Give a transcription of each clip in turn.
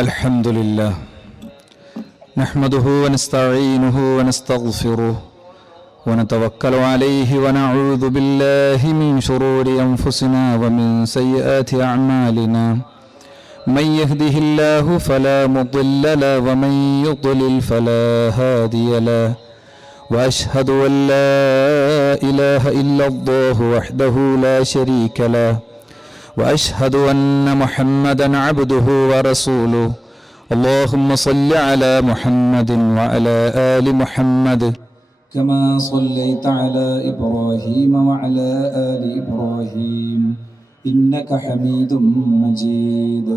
الحمد لله نحمده ونستعينه ونستغفره ونتوكل عليه ونعوذ بالله من شرور أنفسنا ومن سيئات أعمالنا من يهده الله فلا مضل له ومن يضلل فلا هادي له وأشهد أن لا إله إلا الله وحده لا شريك له وأشهد أن محمدا عبده ورسوله اللهم صل على محمد وعلى آل محمد كما صليت على إبراهيم وعلى آل إبراهيم إنك حميد مجيد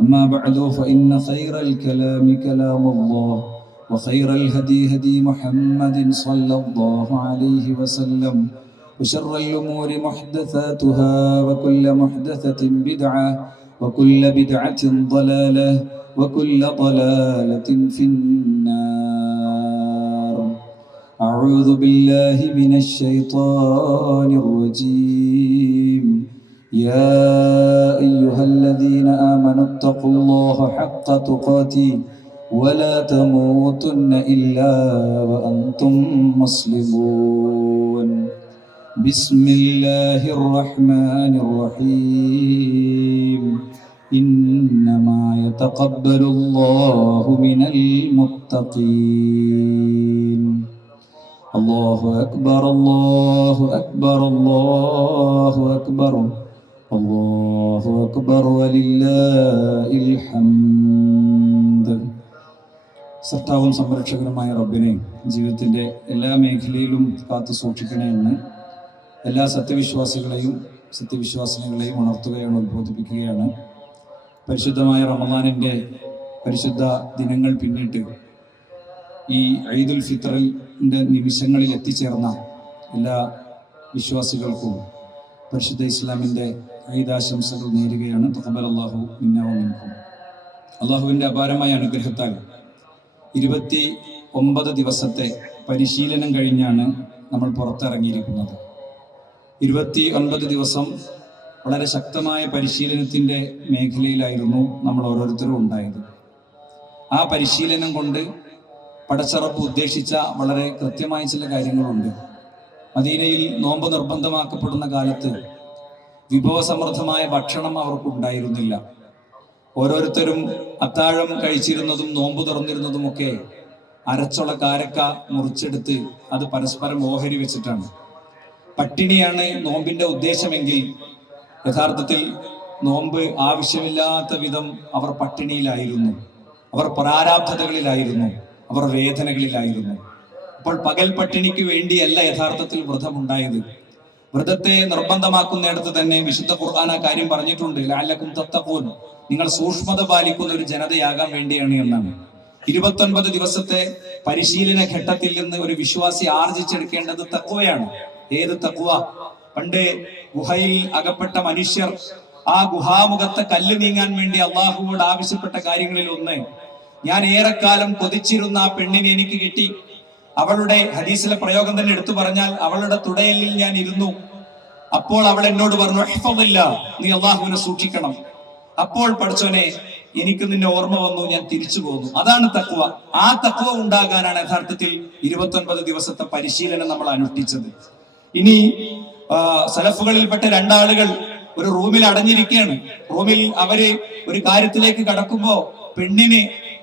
أما بعد فإن خير الكلام كلام الله وخير الهدي هدي محمد صلى الله عليه وسلم وشر الأمور محدثاتها وكل محدثة بدعة وكل بدعة ضلالة وكل ضلالة في النار. أعوذ بالله من الشيطان الرجيم. يا أيها الذين آمنوا اتقوا الله حق تقاته ولا تموتن إلا وأنتم مسلمون. بسم الله الرحمن الرحيم. إنما يتقبل الله من المتقين. الله أكبر الله أكبر الله أكبر الله أكبر ولله الحمد. സൃഷ്ടാവും സംരക്ഷകനുമായ റബ്ബിനെ ജീവിതത്തിൻ്റെ എല്ലാ മേഖലയിലും കാത്തു സൂക്ഷിക്കണമെന്ന് എല്ലാ സത്യവിശ്വാസികളെയും സത്യവിശ്വാസിനികളെയും ഉണർത്തുകയാണ്, ഉദ്ബോധിപ്പിക്കുകയാണ്. പരിശുദ്ധമായ റമദാനിൻ്റെ പരിശുദ്ധ ദിനങ്ങൾ പിന്നിട്ട് ഈ ഈദുൽ ഫിത്റിൻ്റെ നിമിഷങ്ങളിൽ എത്തിച്ചേർന്ന എല്ലാ വിശ്വാസികൾക്കും പരിശുദ്ധ ഇസ്ലാമിൻ്റെ ഈദാശംസകൾ നേരുകയാണ്. തഖബ്ബലല്ലാഹു മിന്നാ വമിൻകും. അള്ളാഹുവിൻ്റെ അപാരമായ അനുഗ്രഹത്താൽ 29 ദിവസത്തെ പരിശീലനം കഴിഞ്ഞാണ് നമ്മൾ പുറത്തിറങ്ങിയിരിക്കുന്നത്. 29 ദിവസം വളരെ ശക്തമായ പരിശീലനത്തിൻ്റെ മേഖലയിലായിരുന്നു നമ്മൾ ഓരോരുത്തരും ഉണ്ടായത്. ആ പരിശീലനം കൊണ്ട് പടച്ചറപ്പ് ഉദ്ദേശിച്ച വളരെ കൃത്യമായ ചില കാര്യങ്ങളുണ്ട്. മദീനയിൽ നോമ്പ് നിർബന്ധമാക്കപ്പെടുന്ന കാലത്ത് വിഭവസമൃദ്ധമായ ഭക്ഷണം അവർക്കുണ്ടായിരുന്നില്ല. ഓരോരുത്തരും അത്താഴം കഴിച്ചിരുന്നതും നോമ്പ് തുറന്നിരുന്നതുമൊക്കെ അരച്ചുള്ള കാരക്ക മുറിച്ചെടുത്ത് അത് പരസ്പരം ഓഹരി വെച്ചിട്ടാണ്. പട്ടിണിയാണ് നോമ്പിന്റെ ഉദ്ദേശമെങ്കിൽ യഥാർത്ഥത്തിൽ നോമ്പ് ആവശ്യമില്ലാത്ത വിധം അവർ പട്ടിണിയിലായിരുന്നു, അവർ പ്രാരാബ്ധതകളിലായിരുന്നു, അവർ വേദനകളിലായിരുന്നു. അപ്പോൾ പകൽ പട്ടിണിക്ക് വേണ്ടിയല്ല യഥാർത്ഥത്തിൽ വ്രതമുണ്ടായത്. വ്രതത്തെ നിർബന്ധമാക്കുന്നിടത്ത് തന്നെ വിശുദ്ധ ഖുർആൻ ആ കാര്യം പറഞ്ഞിട്ടുണ്ട്. ലഅല്ലകും തത്തഖൂൻ, നിങ്ങൾ സൂക്ഷ്മത പാലിക്കുന്ന ഒരു ജനതയാകാൻ വേണ്ടിയാണ് എന്നാണ്. 29 ദിവസത്തെ പരിശീലന ഘട്ടത്തിൽ നിന്ന് ഒരു വിശ്വാസി ആർജിച്ചെടുക്കേണ്ടത് തഖ്വയാണ്. ഏത് തഖ്വ? പണ്ട് ഗുഹയിൽ അകപ്പെട്ട മനുഷ്യർ ആ ഗുഹാമുഖത്തെ കല്ല് നീങ്ങാൻ വേണ്ടി അള്ളാഹുവോട് ആവശ്യപ്പെട്ട കാര്യങ്ങളിൽ ഒന്ന്, ഞാൻ ഏറെക്കാലം കൊതിച്ചിരുന്ന ആ പെണ്ണിനെ എനിക്ക് കിട്ടി. അവളുടെ ഹദീസിലെ പ്രയോഗം തന്നെ എടുത്തു പറഞ്ഞാൽ, അവളുടെ തുടയലിൽ ഞാൻ ഇരുന്നു. അപ്പോൾ അവൾ എന്നോട് പറഞ്ഞു, ഇഹ്ഫദില്ല, നീ അള്ളാഹുവിനെ സൂക്ഷിക്കണം. അപ്പോൾ പഠിച്ചോനെ എനിക്ക് നിന്നെ ഓർമ്മ വന്നു, ഞാൻ തിരിച്ചു പോന്നു. അതാണ് തഖ്വ. ആ തഖ്വ ഉണ്ടാകാനാണ് യഥാർത്ഥത്തിൽ 29 ദിവസത്തെ പരിശീലനം നമ്മൾ അനുഷ്ഠിച്ചത്. ഇനി സലഫുകളിൽപ്പെട്ട 2 ആളുകൾ ഒരു റൂമിൽ അടഞ്ഞിരിക്കുകയാണ്. റൂമിൽ അവര് ഒരു കാര്യത്തിലേക്ക് കടക്കുമ്പോ പെണ്ണിന്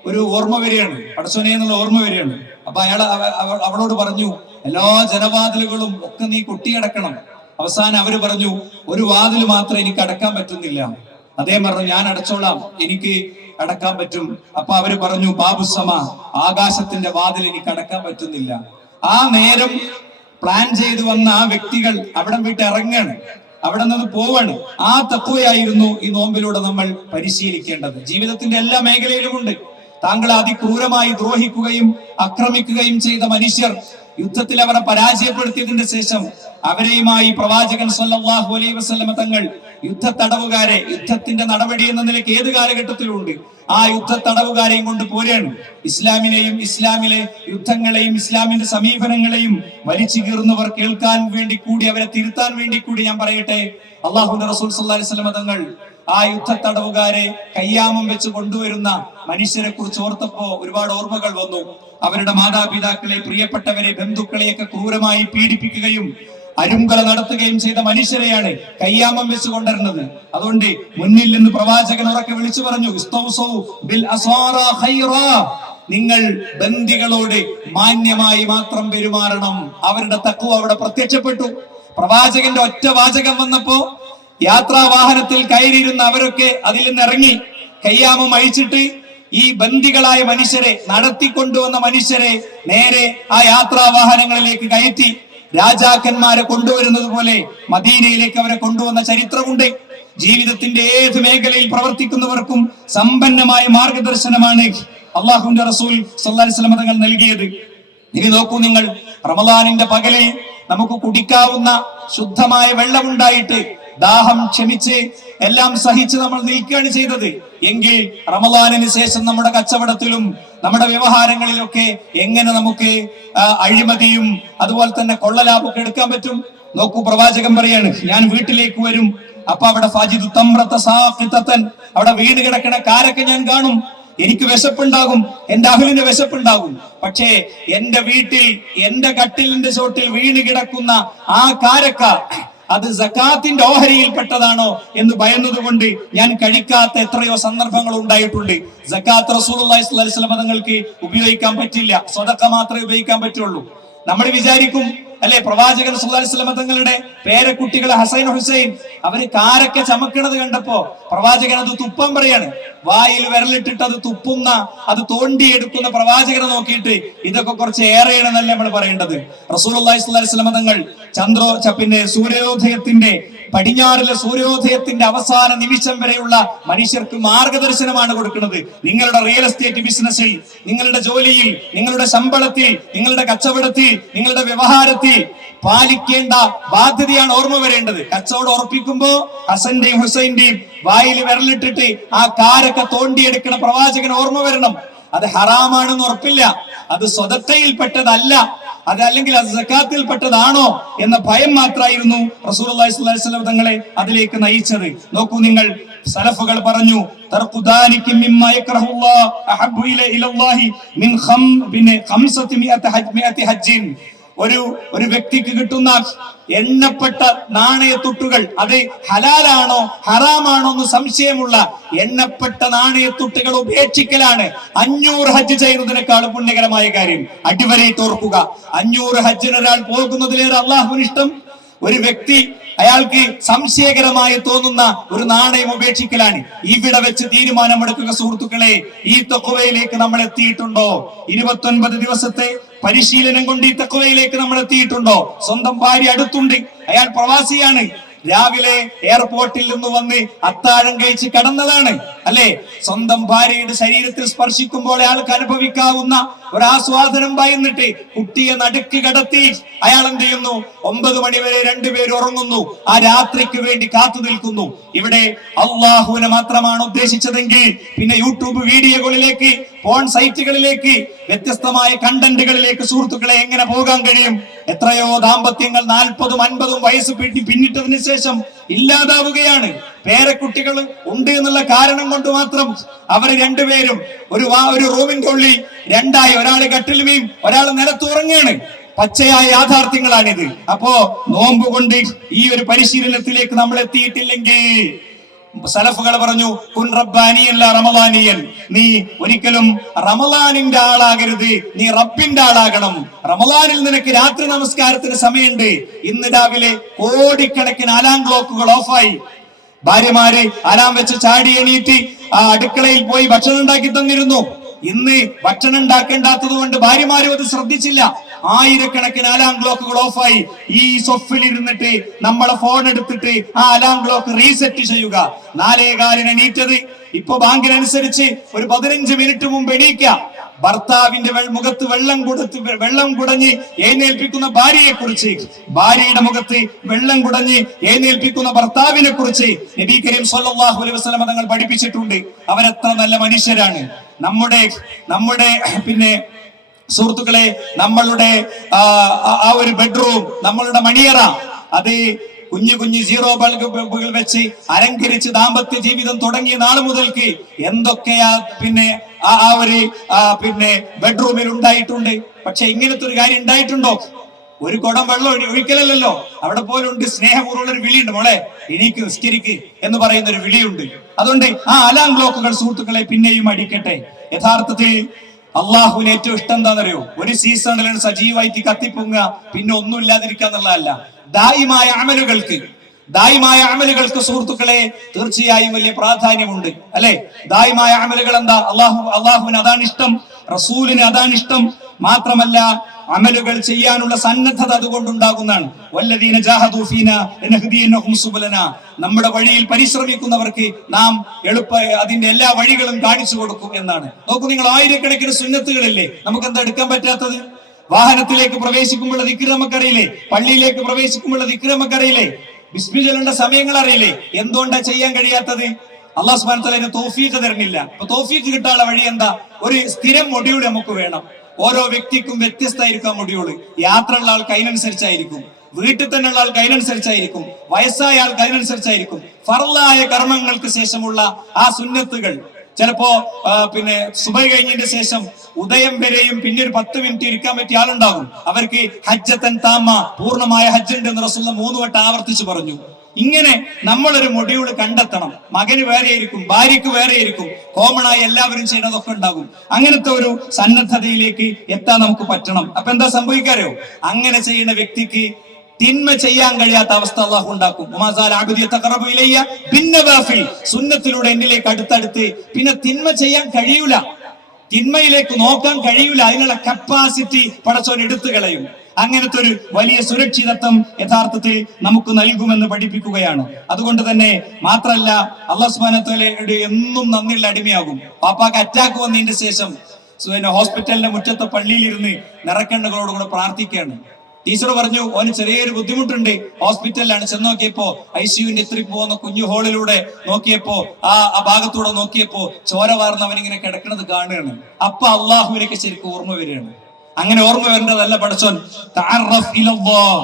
ഒരു ഓർമ്മ വരികയാണ്, പടച്ചോനെ എന്നുള്ള ഓർമ്മ വരികയാണ്. അപ്പൊ അവളോട് പറഞ്ഞു, എല്ലാ ജനവാതിലുകളും ഒക്കെ നീ കൊട്ടിയടക്കണം. അവസാനം അവര് പറഞ്ഞു, ഒരു വാതിൽ മാത്രം എനിക്ക് അടക്കാൻ പറ്റുന്നില്ല. അദ്ദേഹം പറഞ്ഞു, ഞാൻ അടച്ചോളാം, എനിക്ക് അടക്കാൻ പറ്റും. അപ്പൊ അവര് പറഞ്ഞു, ബാബുസമ, ആകാശത്തിന്റെ വാതിൽ എനിക്ക് അടക്കാൻ പറ്റുന്നില്ല. ആ നേരം പ്ലാൻ ചെയ്തു വന്ന ആ വ്യക്തികൾ അവിടെ വിട്ട് ഇറങ്ങാണ്, അവിടെ നിന്ന് പോവാണ്. ആ തഖ്വയായിരുന്നു ഈ നോമ്പിലൂടെ നമ്മൾ പരിശീലിക്കേണ്ടത്. ജീവിതത്തിന്റെ എല്ലാ മേഖലയിലുമുണ്ട്. താങ്കളെ അതിക്രൂരമായി ദ്രോഹിക്കുകയും ആക്രമിക്കുകയും ചെയ്ത മനുഷ്യർ, യുദ്ധത്തിൽ അവരെ പരാജയപ്പെടുത്തിയതിന്റെ ശേഷം അവരെയുമായി പ്രവാചകൻ സല്ലല്ലാഹു അലൈഹി വസല്ലമ തങ്ങൾ യുദ്ധ തടവുകാരെ, യുദ്ധത്തിന്റെ നടപടി എന്ന നിലയ്ക്ക് ഏത് കാലഘട്ടത്തിലുണ്ട്, ആ യുദ്ധ തടവുകാരെയും കൊണ്ട് പോരാണ്. ഇസ്ലാമിനെയും ഇസ്ലാമിലെ യുദ്ധങ്ങളെയും ഇസ്ലാമിന്റെ സമീപനങ്ങളെയും വലിച്ചു കീറുന്നവർ കേൾക്കാൻ വേണ്ടി കൂടി, അവരെ തിരുത്താൻ വേണ്ടി കൂടി ഞാൻ പറയട്ടെ, അള്ളാഹുവിന്റെ റസൂൽ സല്ലല്ലാഹു അലൈഹി വസല്ലമ തങ്ങൾ ആ യുദ്ധ തടവുകാരെ കയ്യാമം വെച്ച് കൊണ്ടുവരുന്ന മനുഷ്യരെ കുറിച്ച് ഓർത്തപ്പോ ഒരുപാട് ഓർമ്മകൾ വന്നു. അവരുടെ മാതാപിതാക്കളെ, പ്രിയപ്പെട്ടവരെ, ബന്ധുക്കളെയൊക്കെ ക്രൂരമായി പീഡിപ്പിക്കുകയും അരുംകൊല നടത്തുകയും ചെയ്ത മനുഷ്യരെയാണ് കയ്യാമം വെച്ച് കൊണ്ടുവരുന്നത്. അതുകൊണ്ട് മുന്നിൽ നിന്ന് പ്രവാചകൻ ഉറക്കെ വിളിച്ചു പറഞ്ഞു, നിങ്ങൾ ബന്ദികളോട് മാന്യമായി മാത്രം പെരുമാറണം. അവരുടെ തഖ്വ അവിടെ പ്രത്യക്ഷപ്പെട്ടു. പ്രവാചകന്റെ ഒറ്റ വാചകം വന്നപ്പോ യാത്രാ വാഹനത്തിൽ കയറിയിരുന്ന അവരൊക്കെ അതിൽ നിന്ന് ഇറങ്ങി കയ്യാമം അഴിച്ചിട്ട് ഈ ബന്ദികളായ മനുഷ്യരെ, നടത്തിക്കൊണ്ടുവന്ന മനുഷ്യരെ നേരെ ആ യാത്രാ വാഹനങ്ങളിലേക്ക് കയറ്റി രാജാക്കന്മാരെ കൊണ്ടുവരുന്നത് പോലെ മദീനയിലേക്ക് അവരെ കൊണ്ടുവന്ന ചരിത്രമുണ്ട്. ജീവിതത്തിന്റെ ഏത് മേഖലയിൽ പ്രവർത്തിക്കുന്നവർക്കും സമ്പന്നമായ മാർഗദർശനമാണ് അള്ളാഹുവിന്റെ റസൂൽ സല്ലല്ലാഹു അലൈഹി വസല്ലം തങ്ങൾ നൽകിയത്. ഇനി നോക്കൂ നിങ്ങൾ, റമളാനിന്റെ പകലിൽ നമുക്ക് കുടിക്കാവുന്ന ശുദ്ധമായ വെള്ളമുണ്ടായിട്ട് ദാഹം ക്ഷമിച്ച് എല്ലാം സഹിച്ച് നമ്മൾ നിൽക്കുകയാണ് ചെയ്തത്. എങ്കിൽ റമളാനിന് ശേഷം നമ്മുടെ കച്ചവടത്തിലും നമ്മുടെ വ്യവഹാരങ്ങളിലൊക്കെ എങ്ങനെ നമുക്ക് അഴിമതിയും അതുപോലെ തന്നെ കൊള്ളലാഭമൊക്കെ എടുക്കാൻ പറ്റും? നോക്കൂ, പ്രവാചകൻ പറയാണ്, ഞാൻ വീട്ടിലേക്ക് വരും, അപ്പൊ അവിടെ ഫാജിദു തംറത സാഖിതതൻ, അവിടെ വീണ് കിടക്കണ കാരക്ക ഞാൻ കാണും. എനിക്ക് വിശപ്പുണ്ടാകും, എന്റെ അഹ്ലിന് വിശപ്പുണ്ടാകും. പക്ഷേ എന്റെ വീട്ടിൽ എന്റെ കട്ടിലിന്റെ ചോട്ടിൽ വീണ് കിടക്കുന്ന ആ കാരക്ക അത് സകാത്തിന്റെ ഓഹരിയിൽപ്പെട്ടതാണോ എന്ന് ഭയന്നതുകൊണ്ട് ഞാൻ കഴിക്കാത്ത എത്രയോ സന്ദർഭങ്ങൾ ഉണ്ടായിട്ടുണ്ട്. സകാത്ത് റസൂലുള്ളാഹി സ്വല്ലല്ലാഹു അലൈഹി വസല്ലം തങ്ങൾക്ക് ഉപയോഗിക്കാൻ പറ്റില്ല, സ്വതക്ക മാത്രമേ ഉപയോഗിക്കാൻ പറ്റുള്ളൂ. നമ്മൾ വിചാരിക്കും അല്ലെ, പ്രവാചകൻ സല്ലല്ലാഹു അലൈഹി വസല്ലം തങ്ങളുടെ പേരക്കുട്ടികളെ ഹസൈൻ ഹുസൈൻ അവര് കാരക്ക ചമക്കണത് കണ്ടപ്പോ പ്രവാചകൻ അത് തുപ്പാൻ പറയാണ്. വായിൽ വിരലിട്ടിട്ട് അത് തുപ്പുന്ന, അത് തോണ്ടിയെടുക്കുന്ന പ്രവാചകനെ നോക്കിയിട്ട് ഇതൊക്കെ കുറച്ച് ഏറെയാണെന്നല്ലേ നമ്മൾ പറയേണ്ടത്. റസൂലുള്ളാഹി സ്വല്ലല്ലാഹു അലൈഹി വസല്ലം തങ്ങൾ പിന്നെ സൂര്യോദയത്തിന്റെ, പടിഞ്ഞാറിലെ സൂര്യോദയത്തിന്റെ അവസാന നിമിഷം വരെയുള്ള മനുഷ്യർക്ക് മാർഗദർശനമാണ് കൊടുക്കുന്നത്. നിങ്ങളുടെ റിയൽ എസ്റ്റേറ്റ് ബിസിനസ്സിൽ, നിങ്ങളുടെ ജോലിയിൽ, നിങ്ങളുടെ ശമ്പളത്തിൽ, നിങ്ങളുടെ കച്ചവടത്തിൽ, നിങ്ങളുടെ വ്യവഹാരത്തിൽ പാലിക്കേണ്ട ബാധ്യതയാണ് ഓർമ്മ വരേണ്ടത്. കച്ചവടം ഉറപ്പിക്കുമ്പോ ഹസന്റെയും ഹുസൈന്റെയും വായിൽ വിരലിട്ടിട്ട് ആ കാരൊക്കെ തോണ്ടിയെടുക്കണ പ്രവാചകൻ ഓർമ്മ വരണം. അത് ഹറാമാണെന്ന് ഉറപ്പില്ല, അത് സ്വതക്കയിൽപ്പെട്ടതല്ല, അതല്ലെങ്കിൽ അത് സക്കാത്തിൽപ്പെട്ടതാണോ എന്ന ഭയം മാത്രമായിരുന്നു റസൂലുള്ളാഹി സ്വല്ലല്ലാഹു അലൈഹി വസല്ലം തങ്ങളെ അതിലേക്ക് നയിച്ചത്. നോക്കൂ നിങ്ങൾ, സലഫുകൾ പറഞ്ഞു, തർഖുദാനിക മിമ്മ യക്റഹുല്ലാഹു അഹബ്ബു ഇലല്ലാഹി മിൻ ഖംസതി ഹജ്ജിൻ. ഒരു വ്യക്തിക്ക് കിട്ടുന്ന എണ്ണപ്പെട്ട നാണയത്തുട്ടുകൾ അത് ഹലാലാണോ ഹറാമാണോ എന്ന് സംശയമുള്ള എണ്ണപ്പെട്ട നാണയത്തുട്ടുകൾ ഉപേക്ഷിക്കലാണ് 500 ഹജ്ജ് ചെയ്യുന്നതിനേക്കാൾ പുണ്യകരമായ കാര്യം. അടിവരയിട്ട് ഓർക്കുക, 500 ഹജ്ജിന് ഒരാൾ പോകുന്നതിലേറെ അള്ളാഹുവിന് ഇഷ്ടം ഒരു വ്യക്തി അയാൾക്ക് സംശയകരമായി തോന്നുന്ന ഒരു നാണയം ഉപേക്ഷിക്കലാണ്. ഇവിടെ വെച്ച് തീരുമാനമെടുക്കുക സുഹൃത്തുക്കളെ, ഈ തഖ്വയിലേക്ക് നമ്മൾ എത്തിയിട്ടുണ്ടോ? 29 ദിവസത്തെ പരിശീലനം കൊണ്ട് ഈ തഖ്വയിലേക്ക് നമ്മൾ എത്തിയിട്ടുണ്ടോ? സ്വന്തം ഭാര്യ അടുത്തുണ്ട്, അയാൾ പ്രവാസിയാണ്, രാവിലെ എയർപോർട്ടിൽ നിന്ന് വന്ന് അത്താഴം കഴിച്ച് കടന്നതാണ് അല്ലെ. സ്വന്തം ഭാര്യയുടെ ശരീരത്തിൽ സ്പർശിക്കുമ്പോൾ അയാൾക്ക് അനുഭവിക്കാവുന്ന ഒരാസ്വാദനം ഭയന്നിട്ട് കുട്ടിയെ നടുക്ക് കടത്തി അയാൾ എന്ത് ചെയ്യുന്നു? 9 മണി വരെ രണ്ടുപേരും ഉറങ്ങുന്നു, ആ രാത്രിക്ക് വേണ്ടി കാത്തു നിൽക്കുന്നു. ഇവിടെ അള്ളാഹുവിനെ മാത്രമാണ് ഉദ്ദേശിച്ചതെങ്കിൽ പിന്നെ യൂട്യൂബ് വീഡിയോകളിലേക്ക്, ഫോൺ സൈറ്റുകളിലേക്ക്, വ്യത്യസ്തമായ കണ്ടന്റുകളിലേക്ക് സുഹൃത്തുക്കളെ എങ്ങനെ പോകാൻ കഴിയും? എത്രയോ ദാമ്പത്യങ്ങൾ 40ഉം 50ഉം വയസ്സ് പിന്നിട്ടതിന് ശേഷം ഇല്ലാതാവുകയാണ്. പേരക്കുട്ടികൾ ഉണ്ട് എന്നുള്ള കാരണം കൊണ്ട് മാത്രം അവർ രണ്ടുപേരും ഒരു റൂമിന്റെ ഉള്ളിൽ രണ്ടായി, ഒരാള് കട്ടിലുമേയും ഒരാൾ നിലത്തുറങ്ങാണ്. പച്ചയായ യാഥാർത്ഥ്യങ്ങളാണിത്. അപ്പോ നോമ്പ് കൊണ്ട് ഈ ഒരു പരിശീലനത്തിലേക്ക് നമ്മൾ എത്തിയിട്ടില്ലെങ്കിൽ സലഫുകൾ പറഞ്ഞു, കുൻ റബ്ബാനിയൻ ലാ റമളാനിയൻ, നീ ഒരിക്കലും റമളാനിന്റെ ആളാകരുത്, നീ റബ്ബിന്റെ ആളാകണം. റമളാനിൽ നിനക്ക് രാത്രി നമസ്കാരത്തിന് സമയമുണ്ട്. ഇന്ന് രാവിലെ കോടിക്കണക്കിന് അലാം ക്ലോക്കുകൾ ഓഫായി. ഭാര്യമാര് അലാം വെച്ച് ചാടി എണീറ്റ് ആ അടുക്കളയിൽ പോയി ഭക്ഷണം ഉണ്ടാക്കി തന്നിരുന്നു. ഇന്ന് ഭക്ഷണം ഉണ്ടാക്കേണ്ടാത്തത് കൊണ്ട് ഭാര്യമാരും അത് ശ്രദ്ധിച്ചില്ല. ആയിരക്കണക്കിന് അലാം ക്ലോക്കുകൾ ഓഫായി. ഈ സൊഫിൽ ഇരുന്നിട്ട് നമ്മളെ ഫോൺ എടുത്തിട്ട് ആ അലാം ക്ലോക്ക് റീസെറ്റ് ചെയ്യുക. 4:15 എണീറ്റത് ഇപ്പൊ ബാങ്കിനനുസരിച്ച് ഒരു 15 മിനിറ്റ് മുമ്പ് എണീക്കുക. ഭർത്താവിന്റെ മുഖത്ത് വെള്ളം കുടഞ്ഞ് എഴുന്നേൽപ്പിക്കുന്ന ഭാര്യയെ കുറിച്ച്, ഭാര്യയുടെ മുഖത്ത് വെള്ളം കുടഞ്ഞ് എഴുന്നേൽപ്പിക്കുന്ന ഭർത്താവിനെ കുറിച്ച് നബി കരീം സ്വല്ലല്ലാഹു അലൈഹി വസല്ലം തങ്ങൾ പഠിപ്പിച്ചിട്ടുണ്ട്. അവരെത്ര നല്ല മനുഷ്യരാണ്. നമ്മുടെ പിന്നെ സുഹൃത്തുക്കളെ, നമ്മളുടെ ആ ഒരു ബെഡ്റൂം, നമ്മളുടെ മണിയറ, അത് കുഞ്ഞു കുഞ്ഞു സീറോ ബൾബുകൾ വെച്ച് അലങ്കരിച്ച് ദാമ്പത്യ ജീവിതം തുടങ്ങിയ നാൾ മുതൽക്ക് എന്തൊക്കെയാ പിന്നെ ബെഡ്റൂമിൽ ഉണ്ടായിട്ടുണ്ട്. പക്ഷെ ഇങ്ങനത്തെ ഒരു കാര്യം ഉണ്ടായിട്ടുണ്ടോ? ഒരു കുടം വെള്ളം ഒഴിക്കലല്ലോ. അവിടെ പോലുണ്ട് സ്നേഹപൂർവ്വമുള്ള ഒരു വിളിയുണ്ട്, മോളെ എണീക്ക് നിസ്കരിക്ക് എന്ന് പറയുന്ന ഒരു വിളിയുണ്ട്. അതുകൊണ്ട് ആ അലാം ക്ലോക്കുകൾ സുഹൃത്തുക്കളെ പിന്നെയും അടിക്കട്ടെ. യഥാർത്ഥത്തിൽ അള്ളാഹുവിന് ഏറ്റവും ഇഷ്ടം എന്താണെന്നറിയോ? ഒരു സീസണിൽ സജീവമായിട്ട് കത്തിപ്പൊങ്ങുക, പിന്നെ ഒന്നും ഇല്ലാതിരിക്കുക എന്നുള്ളതല്ല. ദായിമായ അമലുകൾക്ക് സുഹൃത്തുക്കളെ തീർച്ചയായും വലിയ പ്രാധാന്യമുണ്ട്, അല്ലെ? ദായിമായ അമലുകൾ എന്താ? അള്ളാഹുവിന് അതാണ് ഇഷ്ടം, റസൂലിന് അതാണ് ഇഷ്ടം. മാത്രമല്ല അമലുകൾ ചെയ്യാനുള്ള സന്നദ്ധത അതുകൊണ്ടുണ്ടാകുന്നതാണ്. വല്ലദീന ജാഹദൂ ഫീനാ ലനഹ്ദിയന്നഹും സുബലനാ. നമ്മുടെ വഴിയിൽ പരിശ്രമിക്കുന്നവർക്ക് നാം അതിന്റെ എല്ലാ വഴികളും കാണിച്ചു കൊടുക്കും എന്നാണ്. നോക്കൂ നിങ്ങൾ, ആയിരക്കണക്കിന് സുന്നത്തുകളില്ലേ നമുക്ക് എന്താ എടുക്കാൻ പറ്റാത്തത്? വാഹനത്തിലേക്ക് പ്രവേശിക്കുമ്പോൾ ദിക്ർ നമുക്കറിയില്ലേ? പള്ളിയിലേക്ക് പ്രവേശിക്കുമ്പോൾ ദിക്ർ നമുക്കറിയില്ലേ? ബിസ്മി ചൊല്ലേണ്ട സമയങ്ങൾ അറിയില്ലേ? എന്തുകൊണ്ടാ ചെയ്യാൻ കഴിയാത്തത്? അല്ലാഹു സുബ്ഹാനഹു വ തആല തൗഫീഖ് തരുന്നില്ല. അപ്പൊ തൗഫീഖ് കിട്ടാനുള്ള വഴി എന്താ? ഒരു സ്ഥിരം മൊഡ്യൂൾ നമുക്ക് വേണം. ഓരോ വ്യക്തിക്കും വ്യത്യസ്തമായിരിക്കാം മൊഡ്യൂള്. യാത്രയുള്ള ആൾക്ക് അതിനനുസരിച്ചായിരിക്കും, വീട്ടിൽ തന്നെയുള്ള ആൾക്ക് അതിനനുസരിച്ചായിരിക്കും, വയസ്സായ ആൾക്ക് അതിനനുസരിച്ചായിരിക്കും. ഫർളായ കർമ്മങ്ങൾക്ക് ശേഷമുള്ള ആ സുന്നത്തുകൾ ചിലപ്പോ സുബഹി കഴിഞ്ഞതിന്റെ ശേഷം ഉദയം വരെയും പിന്നെ ഒരു 10 മിനിറ്റ് ഇരിക്കാൻ പറ്റിയ ആളുണ്ടാകും. അവർക്ക് ഹജ്ജത്തൻ താമ, പൂർണ്ണമായ ഹജ്ജ് ഉണ്ട് എന്ന് റസൂലുള്ളാഹി 3 വട്ടം ആവർത്തിച്ചു പറഞ്ഞു. ഇങ്ങനെ നമ്മളൊരു മൊഡ്യൂൾ കണ്ടെത്തണം. മകന് വേറെയായിരിക്കും, ഭാര്യക്ക് വേറെയായിരിക്കും, കോമൺ ആയി എല്ലാവരും ചെയ്യണതൊക്കെ ഉണ്ടാകും. അങ്ങനത്തെ ഒരു സന്നദ്ധതയിലേക്ക് എത്താൻ നമുക്ക് പറ്റണം. അപ്പൊ എന്താ സംഭവിക്കാരോ? അങ്ങനെ ചെയ്യുന്ന വ്യക്തിക്ക് തിന്മ ചെയ്യാൻ കഴിയാത്ത അവസ്ഥ അള്ളാഹു ഉണ്ടാക്കും. സുന്നത്തിലൂടെ എന്നിലേക്ക് അടുത്തടുത്ത് പിന്നെ തിന്മ ചെയ്യാൻ കഴിയൂല, തിന്മയിലേക്ക് നോക്കാൻ കഴിയൂല. അതിനുള്ള കപ്പാസിറ്റി പടച്ചോൻ എടുത്തു കളയും. അങ്ങനത്തെ ഒരു വലിയ സുരക്ഷിതത്വം യഥാർത്ഥത്തിൽ നമുക്ക് നൽകുമെന്ന് പഠിപ്പിക്കുകയാണ്. അതുകൊണ്ട് തന്നെ മാത്രല്ല അല്ലാഹു സുബ്ഹാനഹു വ തആലയുടെ എന്നും നന്ദിയുള്ള അടിമയാകും. പാപ്പാക്ക് അറ്റാക്ക് വന്നതിന്റെ ശേഷം ഹോസ്പിറ്റലിന്റെ മുറ്റത്തെ പള്ളിയിലിരുന്ന് നിറക്കണ്ണുകളോടുകൂടെ പ്രാർത്ഥിക്കുകയാണ്. ടീച്ചർ പറഞ്ഞു, ഓന് ചെറിയൊരു ബുദ്ധിമുട്ടുണ്ട്, ഹോസ്പിറ്റലിലാണ്. ചെന്ന് നോക്കിയപ്പോ ICUവിന്റെ ഇത്തിരി പോകുന്ന കുഞ്ഞു ഹോളിലൂടെ നോക്കിയപ്പോ ആ ഭാഗത്തൂടെ നോക്കിയപ്പോ ചോര വാർന്ന് അവനിങ്ങനെ കിടക്കുന്നത് കാണുകയാണ്. അപ്പൊ അള്ളാഹുവിനൊക്കെ ശരിക്കും ഓർമ്മ വരികയാണ്. അങ്ങനെ ഓർമ്മ വരേണ്ടതല്ല പടച്ചോൻ. തഅറഫ് ഇലല്ലാഹ്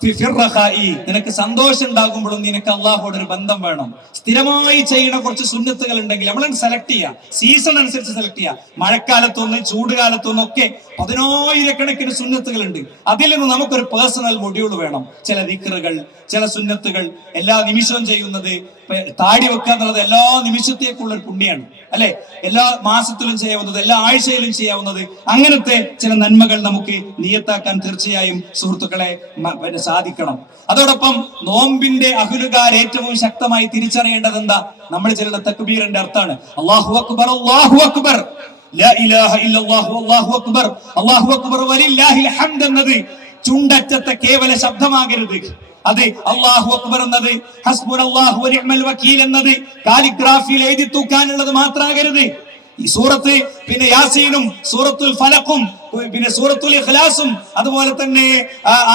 ഫി ഫിർറഖാഇ. നിനക്ക് സന്തോഷം ഉണ്ടാകുമ്പോഴും നിനക്ക് അള്ളാഹുവോട് ഒരു ബന്ധം വേണം. സ്ഥിരമായി ചെയ്യുന്ന കുറച്ച് സുന്നത്തുകൾ ഉണ്ടെങ്കിൽ നമ്മൾ സെലക്ട് ചെയ്യുക, സീസൺ അനുസരിച്ച് സെലക്ട് ചെയ്യുക. മഴക്കാലത്തൊന്ന്, ചൂടുകാലത്തൊന്ന് ഒക്കെ 10,000-കണക്കിന് സുന്നത്തുകൾ ഉണ്ട്. അതിൽ നിന്ന് നമുക്കൊരു പേഴ്സണൽ മൊഡ്യൂൾ വേണം. ചില ദിക്റുകൾ, ചില സുന്നത്തുകൾ എല്ലാ നിമിഷവും ചെയ്യുന്നത്. താടി വെക്കുക എന്നുള്ളത് എല്ലാ നിമിഷത്തേക്കുള്ള ഒരു പുണ്യാണ്, അല്ലെ? എല്ലാ മാസത്തിലും ചെയ്യാവുന്നത്, എല്ലാ ആഴ്ചയിലും ചെയ്യാവുന്നത്. അങ്ങനത്തെ ചില നന്മകൾ നമുക്ക് നിയത്താക്കാൻ തീർച്ചയായും സുഹൃത്തുക്കളെ സാധിക്കണം. അതോടൊപ്പം നോമ്പിന്റെ അഹ്ലുകാർ ഏറ്റവും ശക്തമായി തിരിച്ചറിയേണ്ടത് എന്താ? നമ്മൾ ചില തക്ബീറിന്റെ അർത്ഥാണ് അല്ലാഹു അക്ബർ, അല്ലാഹു അക്ബർ, ലാ ഇലാഹ ഇല്ലല്ലാഹു, അല്ലാഹു അക്ബർ, അല്ലാഹു അക്ബർ വലില്ലാഹിൽ ഹംദ് എന്നത് ചുണ്ടറ്റത്തെ കേവല ശബ്ദമാകരുത്. അത് അല്ലാഹു അക്ബർ എന്നത് ഹസ്ബുനല്ലാഹു വനിഅമൽ വകീൽ എന്നത് കാലിഗ്രാഫിയിൽ എഴുതി തൂക്കാനുള്ളത് മാത്രമാകരുത്. ഈ സൂറത്ത് പിന്നെ യാസീനും സൂറത്തുൽ ഫലഖും പിന്നെ സൂറത്തുൽ ഇഖ്ലാസും അതുപോലെ തന്നെ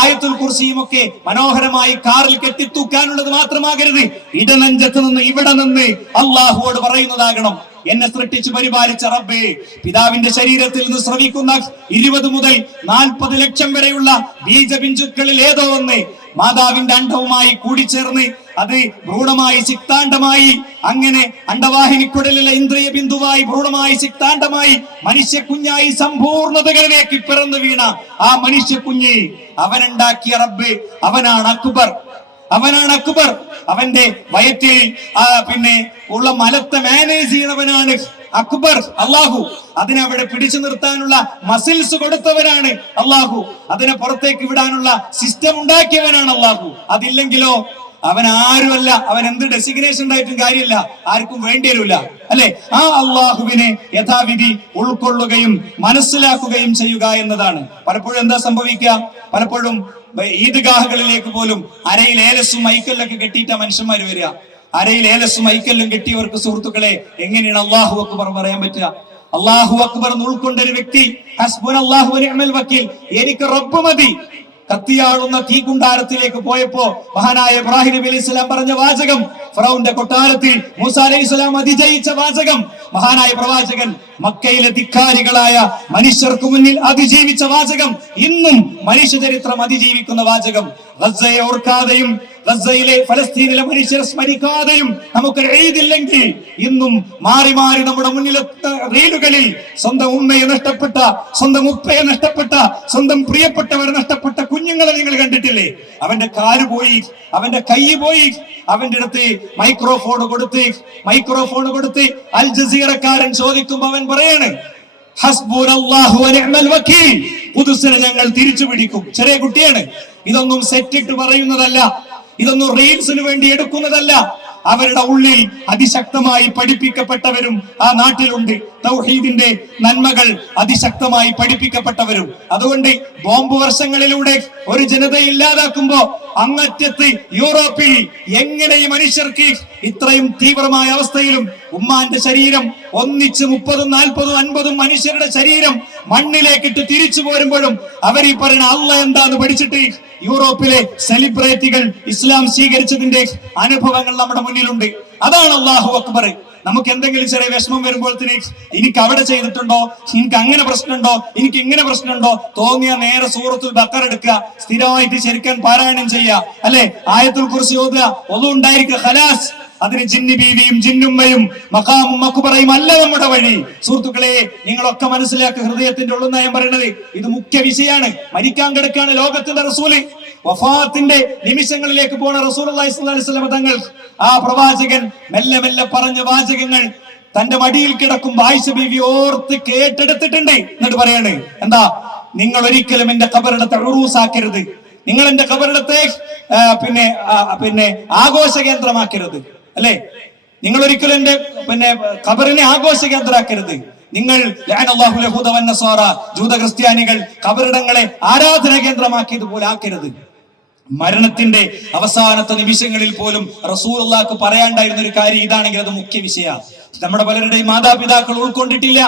ആയത്തുൽ കുർസിയും ഒക്കെ മനോഹരമായി കാറിൽ കെട്ടിത്തൂക്കാനുള്ളത് മാത്രമാകരുത്. ഇടനെഞ്ചത്ത് നിന്ന് ഇവിടെ നിന്ന് അള്ളാഹുവോട് പറയുന്നതാകണം. എന്നെ സൃഷ്ടിച്ചു പരിപാലിച്ച റബ്ബേ, പിതാവിന്റെ ശരീരത്തിൽ നിന്ന് സ്രവിക്കുന്ന 20 മുതൽ 40 ലക്ഷം വരെയുള്ള ബീജബിഞ്ചുക്കളിൽ ഏതോ ഒന്ന് മാതാവിന്റെ അണ്ഡവുമായി കൂടിച്ചേർന്ന് അത് ഭ്രൂണമായി സിക്താണ്ഡമായി അങ്ങനെ അണ്ഡവാഹിനിക്കുടലിലെ ഇന്ദ്രിയ ബിന്ദുവായി ഭ്രൂണമായി സിക്താണ്ഡമായി മനുഷ്യ കുഞ്ഞായി സമ്പൂർണതകളിലേക്ക് പിറന്നു വീണ ആ മനുഷ്യ കുഞ്ഞ് അവനുണ്ടാക്കിയ റബ്ബ് അവനാണ് അക്ബർ, അവനാണ് അക്ബർ. അവന്റെ വയറ്റിൽ പിന്നെ ഉള്ള മലത്തെ മാനേജ് ചെയ്യുന്നവനാണ് അക്ബർ അള്ളാഹു. അതിനെ അവിടെ പിടിച്ചു നിർത്താനുള്ള മസിൽസ് കൊടുത്തവനാണ് അള്ളാഹു. അതിനെ പുറത്തേക്ക് വിടാനുള്ള സിസ്റ്റം ഉണ്ടാക്കിയവനാണ് അള്ളാഹു. അതില്ലെങ്കിലോ അവൻ ആരുമല്ല. അവൻ എന്ത് ഡെസിഗ്നേഷൻ ഉണ്ടായിട്ടും കാര്യമില്ല, ആർക്കും വേണ്ടി വരില്ല, അല്ലെ? ആ അള്ളാഹുവിനെ യഥാവിധി ഉൾക്കൊള്ളുകയും മനസ്സിലാക്കുകയും ചെയ്യുക എന്നതാണ്. പലപ്പോഴും എന്താ സംഭവിക്കുക? പലപ്പോഴും ഈദ്ഗാഹുകളിലേക്ക് പോലും അരയിൽ ഏലസും ഐക്കല്ലൊക്കെ കെട്ടിയിട്ട മനുഷ്യന്മാർ വരിക. അരയിൽ ഏലസും ഐക്കല്ലും കെട്ടിയവർക്ക് സുഹൃത്തുക്കളെ എങ്ങനെയാണ് അള്ളാഹു അക്ബർ പറയാൻ പറ്റുക? അള്ളാഹു അക്ബർ എന്ന് ഉൾക്കൊണ്ട ഒരു വ്യക്തി ഹസ്ബുനല്ലാഹു വനിഅമൽ വകീൽ, എനിക്ക് റബ്ബ് മതി. കത്തിയാളുന്ന തീകുണ്ടാരത്തിലേക്ക് പോയപ്പോ മഹാനായ ഇബ്രാഹിം നബി അലൈഹി സ്വലാം പറഞ്ഞ വാചകം, ഫറഔന്റെ കൊട്ടാരത്തിൽ മൂസ അലൈഹി സ്വലാം അതിജയിച്ച വാചകം, മഹാനായ പ്രവാചകൻ മക്കയിലെ ധിക്കാരികളായ മനുഷ്യർക്ക് മുന്നിൽ അതിജീവിച്ച വാചകം, ഇന്നും മനുഷ്യ ചരിത്രം അതിജീവിക്കുന്ന വാചകം. ഗസ്സയെ ഓർക്കാതെയും ഗസയിലെ ഫലസ്തീനിലെ മനുഷ്യരെ സ്മരിക്കാതെയും നമുക്ക് ഈദില്ലെങ്കിൽ ഇന്നും മാറി മാറി നമ്മുടെ മുന്നിലെ റീലുകളിൽ സ്വന്തം ഉമ്മയെ നഷ്ടപ്പെട്ട, സ്വന്തം ഉപ്പയെ നഷ്ടപ്പെട്ട, സ്വന്തം പ്രിയപ്പെട്ടവരെ നഷ്ടപ്പെട്ട കുഞ്ഞുങ്ങളെ നിങ്ങൾ കണ്ടിട്ടില്ലേ? അവന്റെ കാല് പോയി, അവന്റെ കൈ പോയി, അവന്റെ അടുത്ത് മൈക്രോഫോൺ കൊടുത്ത് അൽ ജസീറക്കാരൻ ചോദിക്കുമ്പോ അവൻ പറയാണ്, ഹസ്ബുനല്ലാഹു വനിഅമൽ വകീൽ, ഖുദ്സിനെ ഞങ്ങൾ തിരിച്ചു പിടിക്കും. ചെറിയ കുട്ടിയാണ്. ഇതൊന്നും സെറ്റിട്ട് പറയുന്നതല്ല, ഇതൊന്നും റീൽസിന് വേണ്ടി എടുക്കുന്നതല്ല. അവരുടെ ഉള്ളിൽ അതിശക്തമായി പഠിപ്പിക്കപ്പെട്ടവരും ആ നാട്ടിലുണ്ട്. തൗഹീദിന്റെ നന്മകൾ അതിശക്തമായി പഠിപ്പിക്കപ്പെട്ടവരും. അതുകൊണ്ട് ബോംബ് വർഷങ്ങളിലൂടെ ഒരു ജനതയെ ഇല്ലാതാക്കുമ്പോ അങ്ങറ്റത്ത് യൂറോപ്പിൽ എങ്ങനെ ഈ മനുഷ്യർക്ക് ഇത്രയും തീവ്രമായ അവസ്ഥയിലും ഉമ്മാന്റെ ശരീരം ഒന്നിച്ച് 30, 40, 50 മനുഷ്യരുടെ ശരീരം മണ്ണിലേക്കിട്ട് തിരിച്ചു പോരുമ്പോഴും അവർ ഈ പറയുന്ന അള്ളാ എന്താന്ന് പഠിച്ചിട്ട് യൂറോപ്പിലെ സെലിബ്രിറ്റികൾ ഇസ്ലാം സ്വീകരിച്ചതിന്റെ അനുഭവങ്ങൾ നമ്മുടെ മുന്നിലുണ്ട്. അതാണ് അല്ലാഹു അക്ബർ. നമുക്ക് എന്തെങ്കിലും ചെറിയ വിഷമം വരുമ്പോഴത്തേന് എനിക്ക് അവിടെ ചെയ്തിട്ടുണ്ടോ, എനിക്ക് അങ്ങനെ പ്രശ്നമുണ്ടോ, എനിക്ക് ഇങ്ങനെ പ്രശ്നമുണ്ടോ തോന്നിയ നേരെ സൂറത്തുൽ ബഖറ എടുക്കുക, സ്ഥിരമായിട്ട് ശരിക്കാൻ പാരായണം ചെയ്യുക, അല്ലെ? ആയത്തുൽ കുർസി ഓതുക, ഒന്നും ഉണ്ടായിരിക്കുക, ഖലാസ്. അതിന് ജിന്നി ബീവിയും ജിന്നുമ്മയും മഖാമും മഖ്ബറയും അല്ല നമ്മുടെ വഴി. സുഹൃത്തുക്കളെ, നിങ്ങളൊക്കെ മനസ്സിലാക്കുക, ഹൃദയത്തിന്റെ ഉള്ളിൽ ഞാൻ പറയുന്നത് ഇത് മുഖ്യ വിഷയമാണ്. മരിക്കാൻ കിടക്കാണ് ലോകത്തിന്റെ റസൂല്. വഫാത്തിന്റെ നിമിഷങ്ങളിലേക്ക് പോണ റസൂലുള്ളാഹി സ്വല്ലല്ലാഹു അലൈഹി വസല്ലം തങ്ങൾ, ആ പ്രവാചകൻ മെല്ലെ മെല്ലെ പറഞ്ഞ വാചകങ്ങൾ തന്റെ മടിയിൽ കിടക്കുമ്പോൾ ആയിഷ ബീവി ഓർത്ത് കേട്ടെടുത്തിട്ടുണ്ട്. എന്നിട്ട് പറയാണ്, എന്താ? നിങ്ങൾ ഒരിക്കലും എന്റെ ഖബറിടത്തെ ഉറൂസാക്കരുത്, നിങ്ങൾ എന്റെ ഖബറിടത്തെ പിന്നെ ആഘോഷ കേന്ദ്രമാക്കരുത്, അല്ലെ? നിങ്ങൾ ഒരിക്കലും എന്റെ ഖബറിനെ ആഘോഷ കേന്ദ്രമാക്കരുത്. നിങ്ങൾ ജൂത ക്രിസ്ത്യാനികൾ ഖബറിടങ്ങളെ ആരാധന കേന്ദ്രമാക്കിയതുപോലെ ആക്കരുത്. മരണത്തിന്റെ അവസാനത്തെ നിമിഷങ്ങളിൽ പോലും റസൂലുള്ളാഹിക്ക് പറയാണ്ടായിരുന്ന ഒരു കാര്യം ഇതാണെങ്കിൽ അത് മുഖ്യ വിഷയമാണ്. നമ്മുടെ പലരുടെയും മാതാപിതാക്കൾ ഉൾക്കൊണ്ടിട്ടില്ല,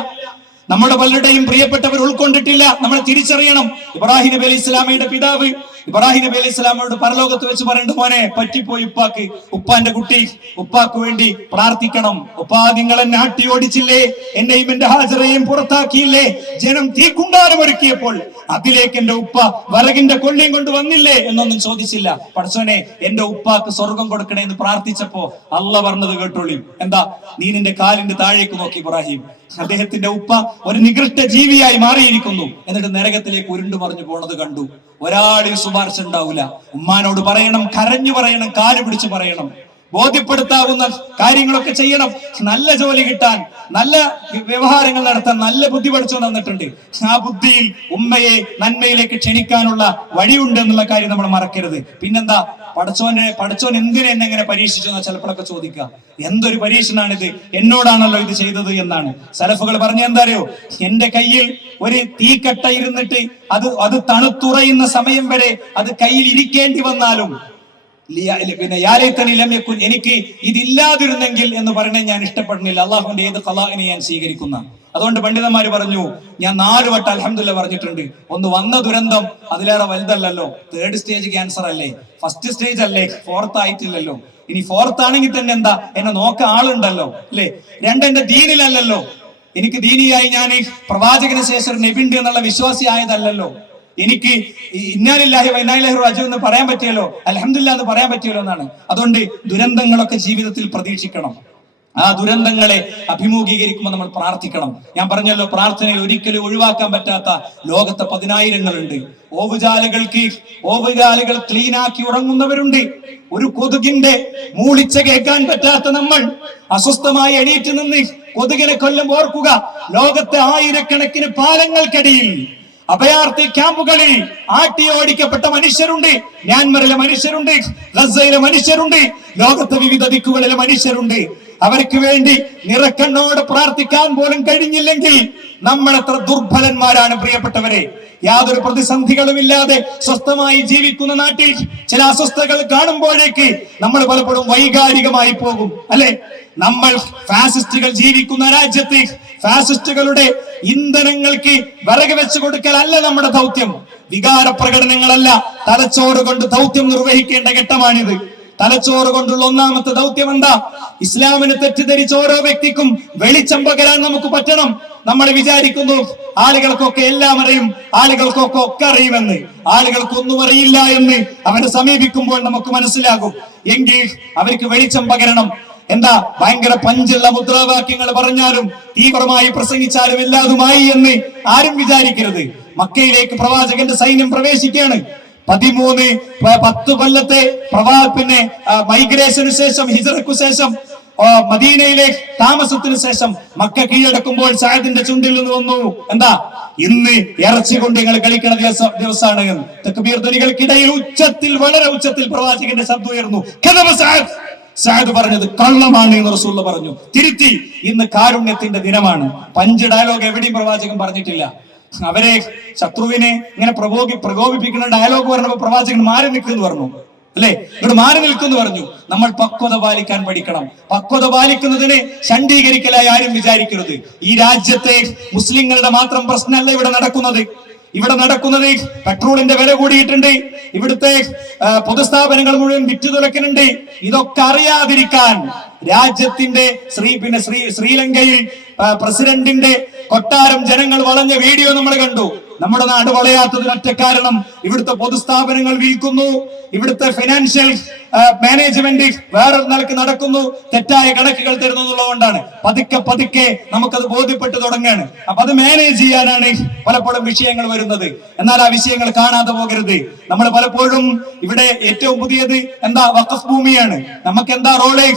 നമ്മുടെ പലരുടെയും പ്രിയപ്പെട്ടവർ ഉൾക്കൊണ്ടിട്ടില്ല. നമ്മൾ തിരിച്ചറിയണം. ഇബ്രാഹിം നബി അലൈഹി ഇസ്ലാമയുടെ പിതാവ് ഇബ്രാഹിം നബി അലൈഹി ഇസ്ലാമയോട് പരലോകത്ത് വെച്ച് പറയുന്നുണ്ട്, മോനെ പറ്റിപ്പോയി ഉപ്പാക്ക്, ഉപ്പാന്റെ കുട്ടി, ഉപ്പാക്ക് വേണ്ടി പ്രാർത്ഥിക്കണം. ഉപ്പാ, നിങ്ങൾ എന്നെ ആട്ടി ഓടിച്ചില്ലേ, എന്നെയും എന്റെ ഹാജറയെയും പുറത്താക്കിയില്ലേ, ജനം തീക്കുണ്ടാരം ഒരുക്കിയപ്പോൾ അതിലേക്ക് എന്റെ ഉപ്പ വിറകിന്റെ കൊള്ളിയും കൊണ്ട് വന്നില്ലേ എന്നൊന്നും ചോദിച്ചില്ല. പടച്ചോനെ, എന്റെ ഉപ്പാക്ക് സ്വർഗം കൊടുക്കണേ എന്ന് പ്രാർത്ഥിച്ചപ്പോ അള്ള പറഞ്ഞത് കേട്ടോളി. എന്താ? നീ നിന്റെ കാലിന്റെ താഴേക്ക് നോക്കി ഇബ്രാഹിം, അദ്ദേഹത്തിന്റെ ഉപ്പ ഒരു നികൃഷ്ട ജീവിയായി മാറിയിരിക്കുന്നു, എന്നിട്ട് നരകത്തിലേക്ക് ഉരുണ്ടു മറിഞ്ഞു പോണത് കണ്ടു. ഒരാളും ശുപാർശ ഉണ്ടാവില്ല. ഉമ്മാനോട് പറയണം, കരഞ്ഞു പറയണം, കാല് പിടിച്ചു പറയണം, ബോധ്യപ്പെടുത്താവുന്ന കാര്യങ്ങളൊക്കെ ചെയ്യണം. നല്ല ജോലി കിട്ടാൻ, നല്ല വ്യവഹാരങ്ങൾ നടത്താൻ നല്ല ബുദ്ധി പഠിച്ചു തന്നിട്ടുണ്ട്. ആ ബുദ്ധിയിൽ ഉമ്മയെ നന്മയിലേക്ക് ക്ഷണിക്കാനുള്ള വഴിയുണ്ട് എന്നുള്ള കാര്യം നമ്മൾ മറക്കരുത്. പിന്നെന്താ? പടച്ചോൻ എന്തിനെ എന്നെ എങ്ങനെ പരീക്ഷിച്ചു എന്നാ ചിലപ്പോഴൊക്കെ ചോദിക്കുക. എന്തൊരു പരീക്ഷണാണിത്, എന്നോടാണല്ലോ ഇത് ചെയ്തത് എന്നാണ് സലഫുകൾ പറഞ്ഞ. എന്താ അറിയോ? എന്റെ കയ്യിൽ ഒരു തീക്കട്ട ഇരുന്നിട്ട് അത് തണുത്തുറയുന്ന സമയം വരെ അത് കയ്യിൽ ഇരിക്കേണ്ടി വന്നാലും എനിക്ക് ഇതില്ലാതിരുന്നെങ്കിൽ എന്ന് പറയണേ ഞാൻ ഇഷ്ടപ്പെടുന്നില്ല. അള്ളാഹുവിന്റെ ഏത് ഖലാഇനെ ഞാൻ സ്വീകരിക്കുന്ന. അതുകൊണ്ട് പണ്ഡിതന്മാര് പറഞ്ഞു, ഞാൻ 4 വട്ടം അൽഹംദുലില്ലാഹ് പറഞ്ഞിട്ടുണ്ട്. ഒന്ന്, വന്ന ദുരന്തം അതിലേറെ വലുതല്ലല്ലോ, 3rd സ്റ്റേജ് ക്യാൻസർ അല്ലേ, 1st സ്റ്റേജ് അല്ലേ, 4th ആയിട്ടില്ലല്ലോ. ഇനി 4th ആണെങ്കിൽ തന്നെ എന്താ, എന്നെ നോക്കാൻ ആളുണ്ടല്ലോ, അല്ലേ? 2, എന്റെ ദീനിലല്ലല്ലോ, എനിക്ക് ദീനിയായി ഞാൻ പ്രവാചകന് ശേഷം നബിണ്ട് എന്നുള്ള വിശ്വാസി ആയതല്ലല്ലോ, എനിക്ക് ഇന്നാലില്ലാഹി വ ഇന്നാ ഇലൈഹി റാജിഊൻ എന്ന് പറയാൻ പറ്റിയല്ലോ, അൽഹംദുലില്ലാഹ് എന്ന് പറയാൻ പറ്റിയല്ലോ എന്നാണ്. അതുകൊണ്ട് ദുരന്തങ്ങളൊക്കെ ജീവിതത്തിൽ പ്രതീക്ഷിക്കണം. ആ ദുരന്തങ്ങളെ അഭിമുഖീകരിക്കുമ്പോൾ നമ്മൾ പ്രാർത്ഥിക്കണം. ഞാൻ പറഞ്ഞല്ലോ, പ്രാർത്ഥനയിൽ ഒരിക്കലും ഒഴിവാക്കാൻ പറ്റാത്ത ലോകത്തെ 10,000 ഓവുചാലുകൾ ക്ലീനാക്കി ഉറങ്ങുന്നവരുണ്ട്. ഒരു കൊതുകിന്റെ മൂളിച്ച കേൾക്കാൻ പറ്റാത്ത നമ്മൾ അസ്വസ്ഥമായി എണീറ്റ് നിന്ന് കൊതുകിനെ കൊല്ലുമ്പോൾ ഓർക്കുക, ലോകത്തെ ആയിരക്കണക്കിന് പാലങ്ങൾക്കടിയിൽ അഭയാർത്ഥി ക്യാമ്പുകളിൽ ആട്ടിയോടിക്കപ്പെട്ട മനുഷ്യരുണ്ട്. മ്യാൻമറിലെ മനുഷ്യരുണ്ട്, ഗസയിലെ മനുഷ്യരുണ്ട്, ലോകത്തെ വിവിധ ദിക്കുകളിലെ മനുഷ്യരുണ്ട്. അവർക്ക് വേണ്ടി നിറക്കണ്ണോട് പ്രാർത്ഥിക്കാൻ പോലും കഴിഞ്ഞില്ലെങ്കിൽ നമ്മൾ എത്ര ദുർബലന്മാരാണ് പ്രിയപ്പെട്ടവരെ. യാതൊരു പ്രതിസന്ധികളുമില്ലാതെ സ്വസ്ഥമായി ജീവിക്കുന്ന നാട്ടിൽ ചില അസ്വസ്ഥതകൾ കാണുമ്പോഴേക്ക് നമ്മൾ പലപ്പോഴും വൈകാരികമായി പോകും, അല്ലെ? നമ്മൾ ഫാസിസ്റ്റുകൾ ജീവിക്കുന്ന രാജ്യത്ത് ഫാസിസ്റ്റുകളുടെ ഇന്ധനങ്ങൾക്ക് വിറക് വെച്ചു കൊടുക്കലല്ല നമ്മുടെ ദൗത്യം. വികാര പ്രകടനങ്ങളല്ല, തലച്ചോറ് കൊണ്ട് ദൗത്യം നിർവഹിക്കേണ്ട ഘട്ടമാണിത്. തലച്ചോറ് കൊണ്ടുള്ള ഒന്നാമത്തെ ദൗത്യം എന്താ? ഇസ്ലാമിനെ തെറ്റിദ്ധരിച്ച ഓരോ വ്യക്തിക്കും വെളിച്ചം പകരാൻ നമുക്ക് പറ്റണം. നമ്മൾ വിചാരിക്കുന്നു ആളുകൾക്കൊക്കെ എല്ലാം അറിയും, ആളുകൾക്കൊക്കെ ഒക്കെ അറിയുമെന്ന്. ആളുകൾക്കൊന്നും അറിയില്ല എന്ന് അവരെ സമീപിക്കുമ്പോൾ നമുക്ക് മനസ്സിലാകും. എങ്കിൽ അവർക്ക് വെളിച്ചം പകരണം. എന്താ ഭയങ്കര പഞ്ചുള്ള മുദ്രാവാക്യങ്ങൾ പറഞ്ഞാലും തീവ്രമായി പ്രസംഗിച്ചാലും എല്ലാതുമായി എന്ന് ആരും വിചാരിക്കരുത്. മക്കയിലേക്ക് പ്രവാചകന്റെ സൈന്യം പ്രവേശിക്കുകയാണ്. 10 കൊല്ലത്തെ മൈഗ്രേഷന് ശേഷം, ഹിജറയ്ക്കു ശേഷം, മദീനയിലെ താമസത്തിന് ശേഷം മക്ക കീഴടക്കുമ്പോൾ സഅദിന്റെ ചുണ്ടിൽ നിന്ന് വന്നു, എന്താ ഇന്ന് ഇറച്ചി കൊണ്ട് നിങ്ങൾ കളിക്കുന്ന ദിവസമാണ്. തക്ബീർ ധ്വനികൾക്കിടയിൽ വളരെ ഉച്ചത്തിൽ പ്രവാചകന്റെ ശബ്ദം ഉയർന്നു. സഅദ് പറഞ്ഞത് കള്ളമാണ് എന്ന് റസൂൽ പറഞ്ഞു. തിരുത്തി, ഇന്ന് കാരുണ്യത്തിന്റെ ദിനമാണ്. പഞ്ച് ഡയലോഗ് എവിടെയും പ്രവാചകൻ പറഞ്ഞിട്ടില്ല. അവരെ ശത്രുവിനെ ഇങ്ങനെ പ്രകോപിപ്പിക്കുന്ന ഡയലോഗ് പറഞ്ഞപ്പോ പ്രവാചകൻ മാറി നിൽക്കുന്നു പറഞ്ഞു, അല്ലെ? ഇവിടെ മാറി നിൽക്കുന്നു പറഞ്ഞു. നമ്മൾ പക്വത പാലിക്കാൻ പഠിക്കണം. പക്വത പാലിക്കുന്നതിന് ഷണ്ഡീകരിക്കലായി ആരും വിചാരിക്കരുത്. ഈ രാജ്യത്തെ മുസ്ലിങ്ങളുടെ മാത്രം പ്രശ്നമല്ല ഇവിടെ നടക്കുന്നത്. പെട്രോളിന്റെ വില കൂടിയിട്ടുണ്ട്. ഇവിടുത്തെ പൊതുസ്ഥാപനങ്ങൾ മുഴുവൻ വിറ്റു തുലക്കുന്നുണ്ട്. ഇതൊക്കെ അറിയാതിരിക്കാൻ രാജ്യത്തിന്റെ ശ്രീലങ്കയിൽ പ്രസിഡന്റിന്റെ കൊട്ടാരം ജനങ്ങൾ വളഞ്ഞ വീഡിയോ നമ്മൾ കണ്ടു. നമ്മുടെ നാട് വളയാത്തതിനൊറ്റ കാരണം ഇവിടുത്തെ പൊതുസ്ഥാപനങ്ങൾ വിൽക്കുന്നു, ഇവിടുത്തെ ഫൈനാൻഷ്യൽ മാനേജ്മെന്റ് വേറൊരു നിലക്ക് നടക്കുന്നു, തെറ്റായ കണക്കുകൾ തരുന്നു എന്നുള്ളതുകൊണ്ടാണ്. പതുക്കെ നമുക്കത് ബോധ്യപ്പെട്ടു തുടങ്ങുകയാണ്. അപ്പൊ അത് മാനേജ് ചെയ്യാനാണ് പലപ്പോഴും വിഷയങ്ങൾ വരുന്നത്. എന്നാൽ ആ വിഷയങ്ങൾ കാണാതെ പോകരുത്. നമ്മൾ പലപ്പോഴും ഇവിടെ ഏറ്റവും പുതിയത് എന്താ? വഖഫ് ഭൂമിയാണ്. നമുക്ക് എന്താ റോള്?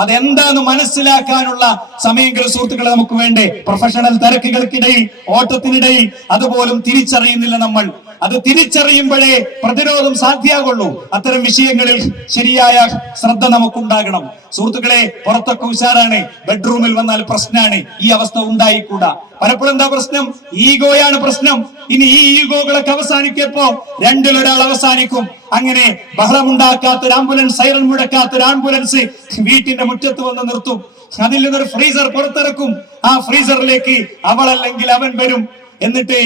അതെന്താന്ന് മനസ്സിലാക്കാനുള്ള സമയങ്ങളിൽ സുഹൃത്തുക്കളെ നമുക്ക് വേണ്ടേ? പ്രൊഫഷണൽ തിരക്കുകൾക്കിടയിൽ, ഓട്ടത്തിനിടയിൽ അതുപോലും തിരിച്ചറിയുന്നില്ല നമ്മൾ. അത് തിരിച്ചറിയുമ്പോഴേ പ്രതിരോധം സാധ്യമാകുള്ളൂ. അത്തരം വിഷയങ്ങളിൽ ശരിയായ ശ്രദ്ധ നമുക്കുണ്ടാകണം. സുഹൃത്തുക്കളെ, പുറത്തൊക്കെ ഉഷാറാണ്, ബെഡ്റൂമിൽ വന്നാൽ പ്രശ്നമാണ്. ഈ അവസ്ഥ ഉണ്ടായിക്കൂടാ. പലപ്പോഴും എന്താ പ്രശ്നം? ഈഗോയാണ് പ്രശ്നം. ഇനി ഈ ഈഗോകളൊക്കെ അവസാനിക്കപ്പോ രണ്ടിലൊരാൾ അവസാനിക്കും. അങ്ങനെ ബഹളമുണ്ടാക്കാത്തൊരു ആംബുലൻസ്, സൈറൺ മുഴക്കാത്തൊരു ആംബുലൻസ് വീട്ടിന്റെ മുറ്റത്ത് വന്ന് നിർത്തും. അതിൽ നിന്നൊരു ഫ്രീസർ പുറത്തിറക്കും. ആ ഫ്രീസറിലേക്ക് അവളല്ലെങ്കിൽ അവൻ വരും. എന്നിട്ട്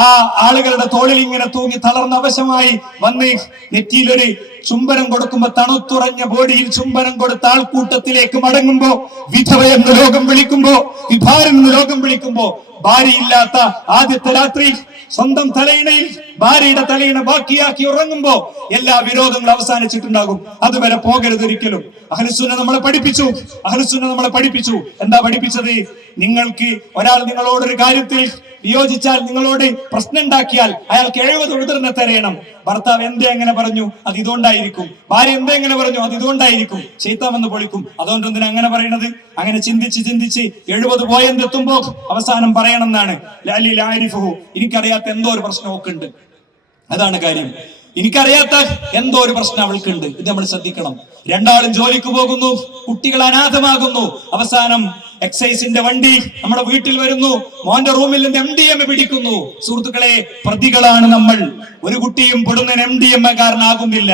ആ ആളുകളുടെ തോളിൽ ഇങ്ങനെ തൂങ്ങി തളർന്ന അവശമായി വന്ന് നെറ്റിയിലൊരു ചുംബനം കൊടുക്കുമ്പോ, തണുത്തുറഞ്ഞ ബോഡിയിൽ ചുംബനം കൊടുത്ത ആൾക്കൂട്ടത്തിലേക്ക് മടങ്ങുമ്പോ, വിധവയെന്ന് ലോകം വിളിക്കുമ്പോ, വിഭാരെന്ന് ലോകം വിളിക്കുമ്പോ, ഭാര്യയില്ലാത്ത ആദ്യത്തെ രാത്രി സ്വന്തം തലയിണയിൽ ഭാര്യയുടെ തലയിണ ബാക്കിയാക്കി ഉറങ്ങുമ്പോ എല്ലാ വിരോധങ്ങളും അവസാനിച്ചിട്ടുണ്ടാകും. അതുവരെ പോകരുത് ഒരിക്കലും. അഹ്ലുസുന്ന നമ്മളെ പഠിപ്പിച്ചു. എന്താ പഠിപ്പിച്ചത്? ഒരാൾ നിങ്ങളോടൊരു കാര്യത്തിൽ വിയോജിച്ചാൽ, നിങ്ങളോട് പ്രശ്നം ഉണ്ടാക്കിയാൽ അയാൾക്ക് 70 ഉദറിനെ തരയണം. ഭർത്താവ് എന്തേ അങ്ങനെ പറഞ്ഞു? അത് ഇതുകൊണ്ടായിരിക്കും. ഭാര്യ എന്തേ അങ്ങനെ പറഞ്ഞു? അത് ഇതുകൊണ്ടായിരിക്കും. ശൈത്താൻ വന്ന് പൊളിക്കും. അതുകൊണ്ട് എന്തിനാ അങ്ങനെ പറയണത്? അങ്ങനെ ചിന്തിച്ച് 70 പോയിന്റ് എത്തുമ്പോ അവസാനം പറയണം എന്നാണ്, എനിക്കറിയാത്ത എന്തോ ഒരു പ്രശ്നമൊക്കെ ഉണ്ട്. അതാണ് കാര്യം. എനിക്കറിയാത്ത എന്തോ ഒരു പ്രശ്നം അവൾക്കുണ്ട്. ഇത് നമ്മൾ ശ്രദ്ധിക്കണം. രണ്ടാളും ജോലിക്ക് പോകുന്നു, കുട്ടികൾ അനാഥമാകുന്നു. അവസാനം എക്സൈസിന്റെ വണ്ടി നമ്മുടെ വീട്ടിൽ വരുന്നു, മോന്റെ റൂമിൽ നിന്ന് MDMA പിടിക്കുന്നു. സുഹൃത്തുക്കളെ, പ്രതികളാണ് നമ്മൾ. ഒരു കുട്ടിയും പെടുന്നതിന് MDMA കാരനാകുന്നില്ല.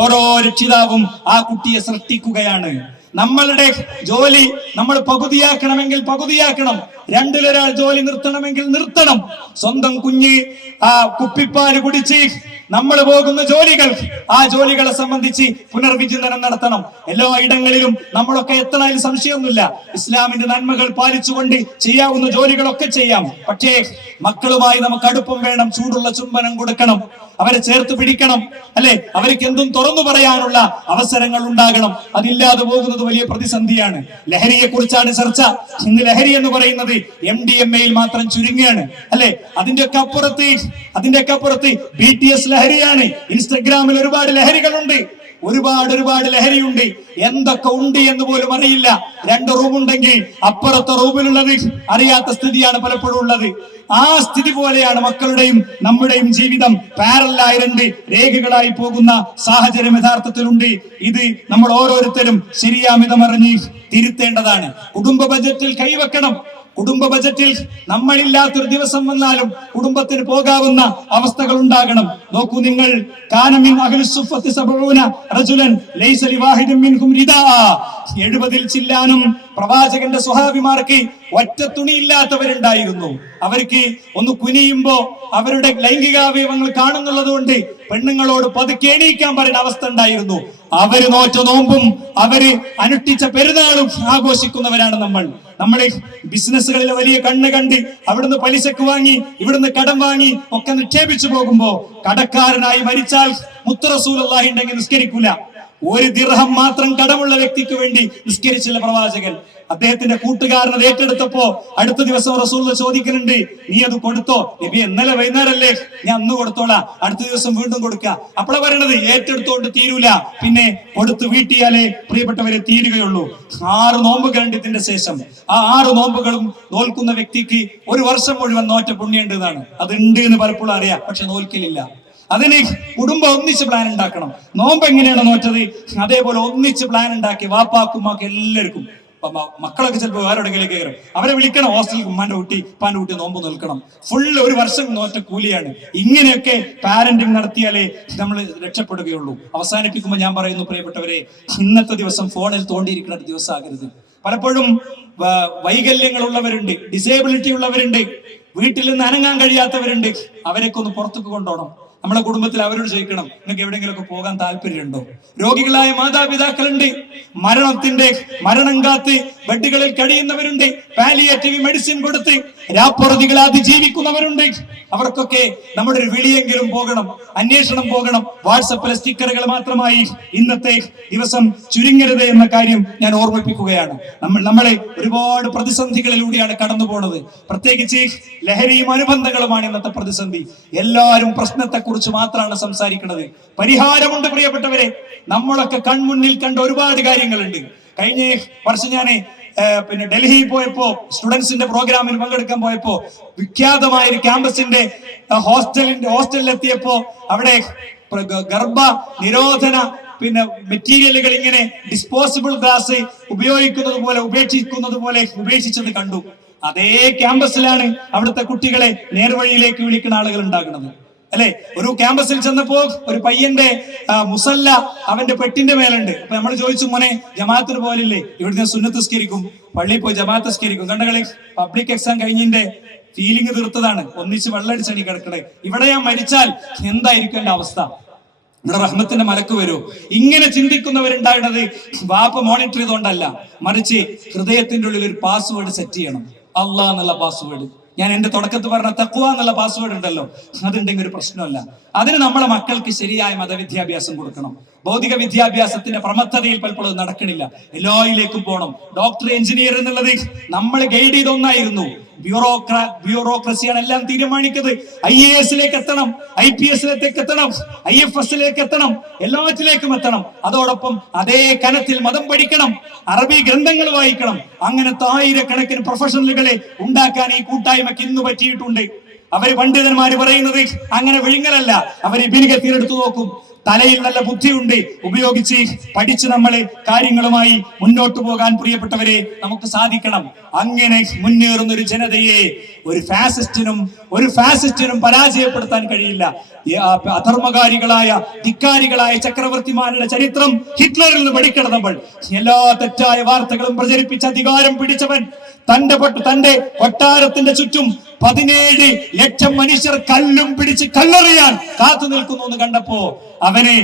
ഓരോ രക്ഷിതാവും ആ കുട്ടിയെ സൃഷ്ടിക്കുകയാണ്. നമ്മളുടെ ജോലി നമ്മൾ പകുതിയാക്കണമെങ്കിൽ പകുതിയാക്കണം. രണ്ടിലൊരാൾ ജോലി നിർത്തണമെങ്കിൽ നിർത്തണം. സ്വന്തം കുഞ്ഞ് കുപ്പിപ്പാല് കുടിച്ച് നമ്മൾ പോകുന്ന ജോലികൾ, ആ ജോലികളെ സംബന്ധിച്ച് പുനർവിചിന്തനം നടത്തണം. എല്ലാ ഇടങ്ങളിലും നമ്മളൊക്കെ എത്തണതിൽ സംശയമൊന്നുമില്ല. ഇസ്ലാമിന്റെ നന്മകൾ പാലിച്ചുകൊണ്ട് ചെയ്യാവുന്ന ജോലികളൊക്കെ ചെയ്യാം. പക്ഷേ മക്കളുമായി നമുക്ക് അടുപ്പം വേണം. ചൂടുള്ള ചുംബനം കൊടുക്കണം, അവരെ ചേർത്ത് പിടിക്കണം, അല്ലെ? അവർക്ക് എന്തും തുറന്നു പറയാനുള്ള അവസരങ്ങൾ ഉണ്ടാകണം. അതില്ലാതെ പോകുന്നത് വലിയ പ്രതിസന്ധിയാണ്. ലഹരിയെ കുറിച്ചാണ് ചർച്ച. ഇന്ന് ലഹരി എന്ന് പറയുന്നത് MDMA മാത്രം ചുരുങ്ങുകയാണ്, അല്ലെ? അതിന്റെയൊക്കെ അപ്പുറത്ത് BTS ലഹരിയാണ്. ഇൻസ്റ്റഗ്രാമിൽ ഒരുപാട് ലഹരികളുണ്ട്. ഒരുപാട് ലഹരിയുണ്ട്. എന്തൊക്കെ ഉണ്ട് എന്ന് പോലും അറിയില്ല. 2 റൂമുണ്ടെങ്കിൽ അപ്പുറത്തെ റൂമിലുള്ളത് അറിയാത്ത സ്ഥിതിയാണ് പലപ്പോഴും ഉള്ളത്. ആ സ്ഥിതി പോലെയാണ് മക്കളുടെയും നമ്മുടെയും ജീവിതം. പാരലായി 2 രേഖകളായി പോകുന്ന സാഹചര്യം യഥാർത്ഥത്തിലുണ്ട്. ഇത് നമ്മൾ ഓരോരുത്തരും ശരിയാമിതമറിഞ്ഞ് തിരുത്തേണ്ടതാണ്. കുടുംബ ബജറ്റിൽ കൈവെക്കണം. കുടുംബ ബജറ്റിൽ നമ്മളില്ലാത്തൊരു ദിവസം വന്നാലും കുടുംബത്തിന് പോകാവുന്ന അവസ്ഥകൾ ഉണ്ടാകണം. നോക്കൂ നിങ്ങൾ, കാനമിൻ അഹ്ലുസ്സുഫത്തി സബഊന റജുലൻ ലൈസ ലിവാഹിദിൻ മിൻഹും റിദാ. 70 ചില്ലാനും പ്രവാചകന്റെ സ്വഹാബിമാർക്ക് ഒറ്റ തുണിയില്ലാത്തവരുണ്ടായിരുന്നു. അവർക്ക് ഒന്ന് കുനിയുമ്പോ അവരുടെ ലൈംഗികാവയവങ്ങൾ കാണുന്നുള്ളത് കൊണ്ട് പെണ്ണുങ്ങളോട് പതുക്കെ എണീക്കാൻ പറയുന്ന അവസ്ഥ ഉണ്ടായിരുന്നു. അവര് നോറ്റ നോമ്പും അവര് അനുഷ്ഠിച്ച പെരുന്നാളും ആഘോഷിക്കുന്നവരാണ് നമ്മൾ. നമ്മളെ ബിസിനസ്സുകളിൽ വലിയ കണ്ണ് കണ്ട് അവിടുന്ന് പലിശക്ക് വാങ്ങി ഇവിടുന്ന് കടം വാങ്ങി ഒക്കെ നിക്ഷേപിച്ചു പോകുമ്പോ കടക്കാരനായി മരിച്ചാൽ മുത്ത് റസൂലുള്ളാഹി ഉണ്ടെങ്കിൽ നിസ്കരിക്കൂല. 1 ദിർഹം മാത്രം കടമുള്ള വ്യക്തിക്ക് വേണ്ടി നിസ്കരിച്ചില്ല പ്രവാചകൻ. അദ്ദേഹത്തിന്റെ കൂട്ടുകാരൻ അത് ഏറ്റെടുത്തപ്പോ അടുത്ത ദിവസം റസൂലുള്ളാഹി ചോദിക്കുന്നുണ്ട്, നീ അത് കൊടുത്തോ? നബി, ഇന്നലെ വൈകുന്നേരല്ലേ, ഞാൻ അന്ന് കൊടുത്തോളാം, അടുത്ത ദിവസം വീണ്ടും കൊടുക്ക. അപ്പോഴാ പറയണത്, ഏറ്റെടുത്തോണ്ട് തീരൂല, പിന്നെ കൊടുത്ത് വീട്ടിയാലേ പ്രിയപ്പെട്ടവരെ തീരുകയുള്ളൂ. 6 നോമ്പുകളുണ്ട് ഇതിന്റെ ശേഷം. ആ 6 നോമ്പുകളും നോൽക്കുന്ന വ്യക്തിക്ക് 1 വർഷം മുഴുവൻ നോറ്റ പുണ്യുണ്ട് എന്നാണ്. അത് ഉണ്ട് എന്ന് പലപ്പോഴും അറിയാം, പക്ഷെ നോൽക്കലില്ല. അതിന് കുടുംബം ഒന്നിച്ച് പ്ലാൻ ഉണ്ടാക്കണം. നോമ്പ് എങ്ങനെയാണ് നോറ്റത് അതേപോലെ ഒന്നിച്ച് പ്ലാൻ ഉണ്ടാക്കി വാപ്പാക്കുമാക്ക് എല്ലാവർക്കും. മക്കളൊക്കെ ചിലപ്പോൾ വേറെവിടെങ്കിലും കയറും, അവരെ വിളിക്കണം, ഹോസ്റ്റലിൽ ഉമ്മാന്റെ കുട്ടി ഉപ്പാന്റെ കുട്ടി നോമ്പ് നിൽക്കണം. ഫുള്ള് 1 വർഷം നോറ്റ കൂലിയാണ്. ഇങ്ങനെയൊക്കെ പാരന്റിങ് നടത്തിയാലേ നമ്മൾ രക്ഷപ്പെടുകയുള്ളൂ. അവസാനിപ്പിക്കുമ്പോൾ ഞാൻ പറയുന്നു, പ്രിയപ്പെട്ടവരെ, ഇന്നത്തെ ദിവസം ഫോണിൽ തോണ്ടിയിരിക്കുന്ന ഒരു ദിവസമാകരുത്. പലപ്പോഴും വൈകല്യങ്ങൾ ഉള്ളവരുണ്ട്, ഡിസേബിലിറ്റി ഉള്ളവരുണ്ട്, വീട്ടിൽ നിന്ന് അനങ്ങാൻ കഴിയാത്തവരുണ്ട്. അവരൊക്കെ ഒന്ന് പുറത്തേക്ക് കൊണ്ടുപോകണം. നമ്മളെ കുടുംബത്തിൽ അവരോട് ചോദിക്കണം, നിങ്ങൾക്ക് എവിടെയെങ്കിലുമൊക്കെ പോകാൻ താല്പര്യമുണ്ടോ? രോഗികളായ മാതാപിതാക്കളുണ്ട്, മരണം കാത്ത് ബെഡുകളിൽ കഴിയുന്നവരുണ്ട്, പാലിയേറ്റീവ് മെഡിസിൻ കൊടുത്ത് രാപ്പുറതികളെ അതിജീവിക്കുന്നവരുണ്ട്. അവർക്കൊക്കെ നമ്മുടെ ഒരു വിളിയെങ്കിലും പോകണം, അന്വേഷണം പോകണം. വാട്സപ്പിലെ സ്റ്റിക്കറുകൾ മാത്രമായി ഇന്നത്തെ ദിവസം ചുരുങ്ങരുത് എന്ന കാര്യം ഞാൻ ഓർമ്മിപ്പിക്കുകയാണ്. നമ്മളെ ഒരുപാട് പ്രതിസന്ധികളിലൂടെയാണ് കടന്നു പോണത്. പ്രത്യേകിച്ച് ലഹരിയും അനുബന്ധങ്ങളുമാണ് ഇന്നത്തെ പ്രതിസന്ധി. എല്ലാവരും പ്രശ്നത്തെ കുറിച്ച് മാത്രമാണ് സംസാരിക്കുന്നത്. പരിഹാരമുണ്ട് പ്രിയപ്പെട്ടവരെ. നമ്മളൊക്കെ കൺമുന്നിൽ കണ്ട ഒരുപാട് കാര്യങ്ങളുണ്ട്. കഴിഞ്ഞ വർഷം ഞാൻ ഡൽഹിയിൽ പോയപ്പോ സ്റ്റുഡൻസിന്റെ പ്രോഗ്രാമിന് പങ്കെടുക്കാൻ പോയപ്പോ വിഖ്യാതമായ ഒരു ക്യാമ്പസിന്റെ ഹോസ്റ്റലിലെത്തിയപ്പോ അവിടെ ഗർഭ നിരോധന മെറ്റീരിയലുകൾ ഇങ്ങനെ ഡിസ്പോസിബിൾ ഗ്ലാസ് ഉപേക്ഷിക്കുന്നത് പോലെ ഉപേക്ഷിച്ചത് കണ്ടു. അതേ ക്യാമ്പസിലാണ് അവിടുത്തെ കുട്ടികളെ നേർവഴിയിലേക്ക് വിളിക്കുന്ന ആളുകൾ ഉണ്ടാകുന്നത്, അല്ലെ? ഒരു ക്യാമ്പസിൽ ചെന്നപ്പോ ഒരു പയ്യന്റെ മുസല്ല അവന്റെ പെട്ടിന്റെ മേലുണ്ട്. അപ്പൊ നമ്മൾ ചോദിച്ചു, മോനെ ജമാഅത്തിന് പോലില്ലേ? ഇവിടുന്ന് സുന്നത്ത് നിസ്കരിക്കും, പള്ളിയിൽ പോയി ജമാഅത്ത് നിസ്കരിക്കും. കണ്ടകളി പബ്ലിക് എക്സാം കഴിഞ്ഞിന്റെ ഫീലിംഗ് തീർത്തതാണ്, ഒന്നിച്ച് വെള്ളടിച്ചണി കിടക്കണേ. ഇവിടെ ഞാൻ മരിച്ചാൽ എന്തായിരിക്കും എന്റെ അവസ്ഥ? ഇവിടെ റഹ്മത്തിന്റെ മലക്ക് വരൂ. ഇങ്ങനെ ചിന്തിക്കുന്നവരുണ്ടാകുന്നത് വാപ്പ മോണിറ്റർ ചെയ്തുകൊണ്ടല്ല, മറിച്ച് ഹൃദയത്തിന്റെ ഉള്ളിൽ ഒരു പാസ്വേഡ് സെറ്റ് ചെയ്യണം. അള്ളാഹ് എന്നുള്ള പാസ്വേഡ്. ഞാൻ എന്റെ തുടക്കത്തിൽ പറഞ്ഞ തഖ്വ എന്നുള്ള പാസ്വേഡ് ഉണ്ടല്ലോ, അതുണ്ടെങ്കിൽ ഒരു പ്രശ്നമല്ല. അതിന് നമ്മളെ മക്കൾക്ക് ശരിയായ മതവിദ്യാഭ്യാസം കൊടുക്കണം. ഭൗതിക വിദ്യാഭ്യാസത്തിന്റെ പ്രമത്തതയിൽ പലപ്പോഴും നടക്കണില്ല. എല്ലായിലേക്കും പോകണം. ഡോക്ടർ, എഞ്ചിനീയർ എന്നുള്ളത് നമ്മൾ ഗൈഡ് ചെയ്ത ഒന്നായിരുന്നു. ബ്യൂറോക്രസിയാണ് എല്ലാം തീരുമാനിക്കുന്നത്. IAS എത്തണം, IPS എത്തണം, IFS എത്തണം, എല്ലാറ്റിലേക്കും എത്തണം. അതോടൊപ്പം അതേ കനത്തിൽ മതം പഠിക്കണം, അറബി ഗ്രന്ഥങ്ങൾ വായിക്കണം. അങ്ങനത്തെ 1000കണക്കിന് പ്രൊഫഷണലുകളെ ഉണ്ടാക്കാൻ ഈ കൂട്ടായ്മയ്ക്ക് ഇന്ന് പറ്റിയിട്ടുണ്ട്. അവര് പണ്ഡിതന്മാര് പറയുന്നത് അങ്ങനെ വിഴുങ്ങലല്ല, അവര് ബിനികത്തിലെടുത്തു നോക്കും. തലയിൽ നല്ല ബുദ്ധിയുണ്ട്, ഉപയോഗിച്ച് പഠിച്ച് നമ്മളെ കാര്യങ്ങളുമായി മുന്നോട്ട് പോകാൻ പ്രിയപ്പെട്ടവരെ നമുക്ക് സാധിക്കണം. അങ്ങനെ മുന്നേറുന്ന ഒരു ജനതയെ ഒരു ഫാസിസ്റ്റിനും പരാജയപ്പെടുത്താൻ കഴിയില്ല. അധർമ്മകാരികളായ ധിക്കാരികളായ ചക്രവർത്തിമാരുടെ ചരിത്രം ഹിറ്റ്ലറിൽ നിന്ന് പഠിക്കണം നമ്മൾ. എല്ലാ തെറ്റായ വാർത്തകളും പ്രചരിപ്പിച്ച് അധികാരം പിടിച്ചവൻ തന്റെ കൊട്ടാരത്തിന്റെ ചുറ്റും 17 ലക്ഷം മനുഷ്യർ കല്ലും പിടിച്ച് കല്ലെറിയാൻ കാത്തു നിൽക്കുന്നു എന്ന് കണ്ടപ്പോ അവനെ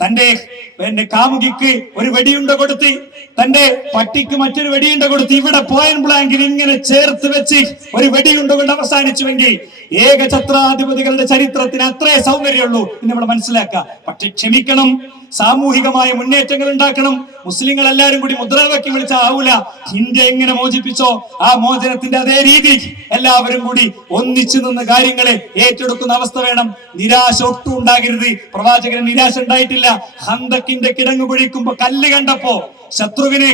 തന്റെ കാമുകിക്ക് ഒരു വെടിയുണ്ട കൊടുത്ത്, തന്റെ പട്ടിക്ക് മറ്റൊരു വെടിയുണ്ട കൊടുത്ത്, ഇവിടെ പോയിന്റ് ബ്ലാങ്കിൽ ഇങ്ങനെ ചേർത്ത് വെച്ച് ഒരു വെടിയുണ്ട കൊണ്ട് അവസാനിച്ചുവെങ്കിൽ ഏകഛത്രാധിപതികളുടെ ചരിത്രത്തിന് അത്രേ സൗന്ദര്യമുള്ളൂ എന്ന് നമ്മൾ മനസ്സിലാക്കുക. പക്ഷെ ക്ഷമിക്കണം, സാമൂഹികമായ മുന്നേറ്റങ്ങൾ ഉണ്ടാക്കണം. മുസ്ലിങ്ങൾ എല്ലാവരും കൂടി മുദ്രാവാക്യം വിളിച്ചാൽ ആവൂല. ഇന്ത്യ എങ്ങനെ മോചിപ്പിച്ചോ ആ മോചനത്തിന്റെ അതേ രീതി എല്ലാവരും കൂടി ഒന്നിച്ചു നിന്ന് കാര്യങ്ങളെ ഏറ്റെടുക്കുന്ന അവസ്ഥ വേണം. നിരാശ ഒട്ടും ഉണ്ടാകരുത്. പ്രവാചകന് നിരാശ ഉണ്ടായിട്ടില്ല. ഹന്തക്കിന്റെ കിടങ്ങു കുഴിക്കുമ്പോ കല്ല് കണ്ടപ്പോ ശത്രുവിന്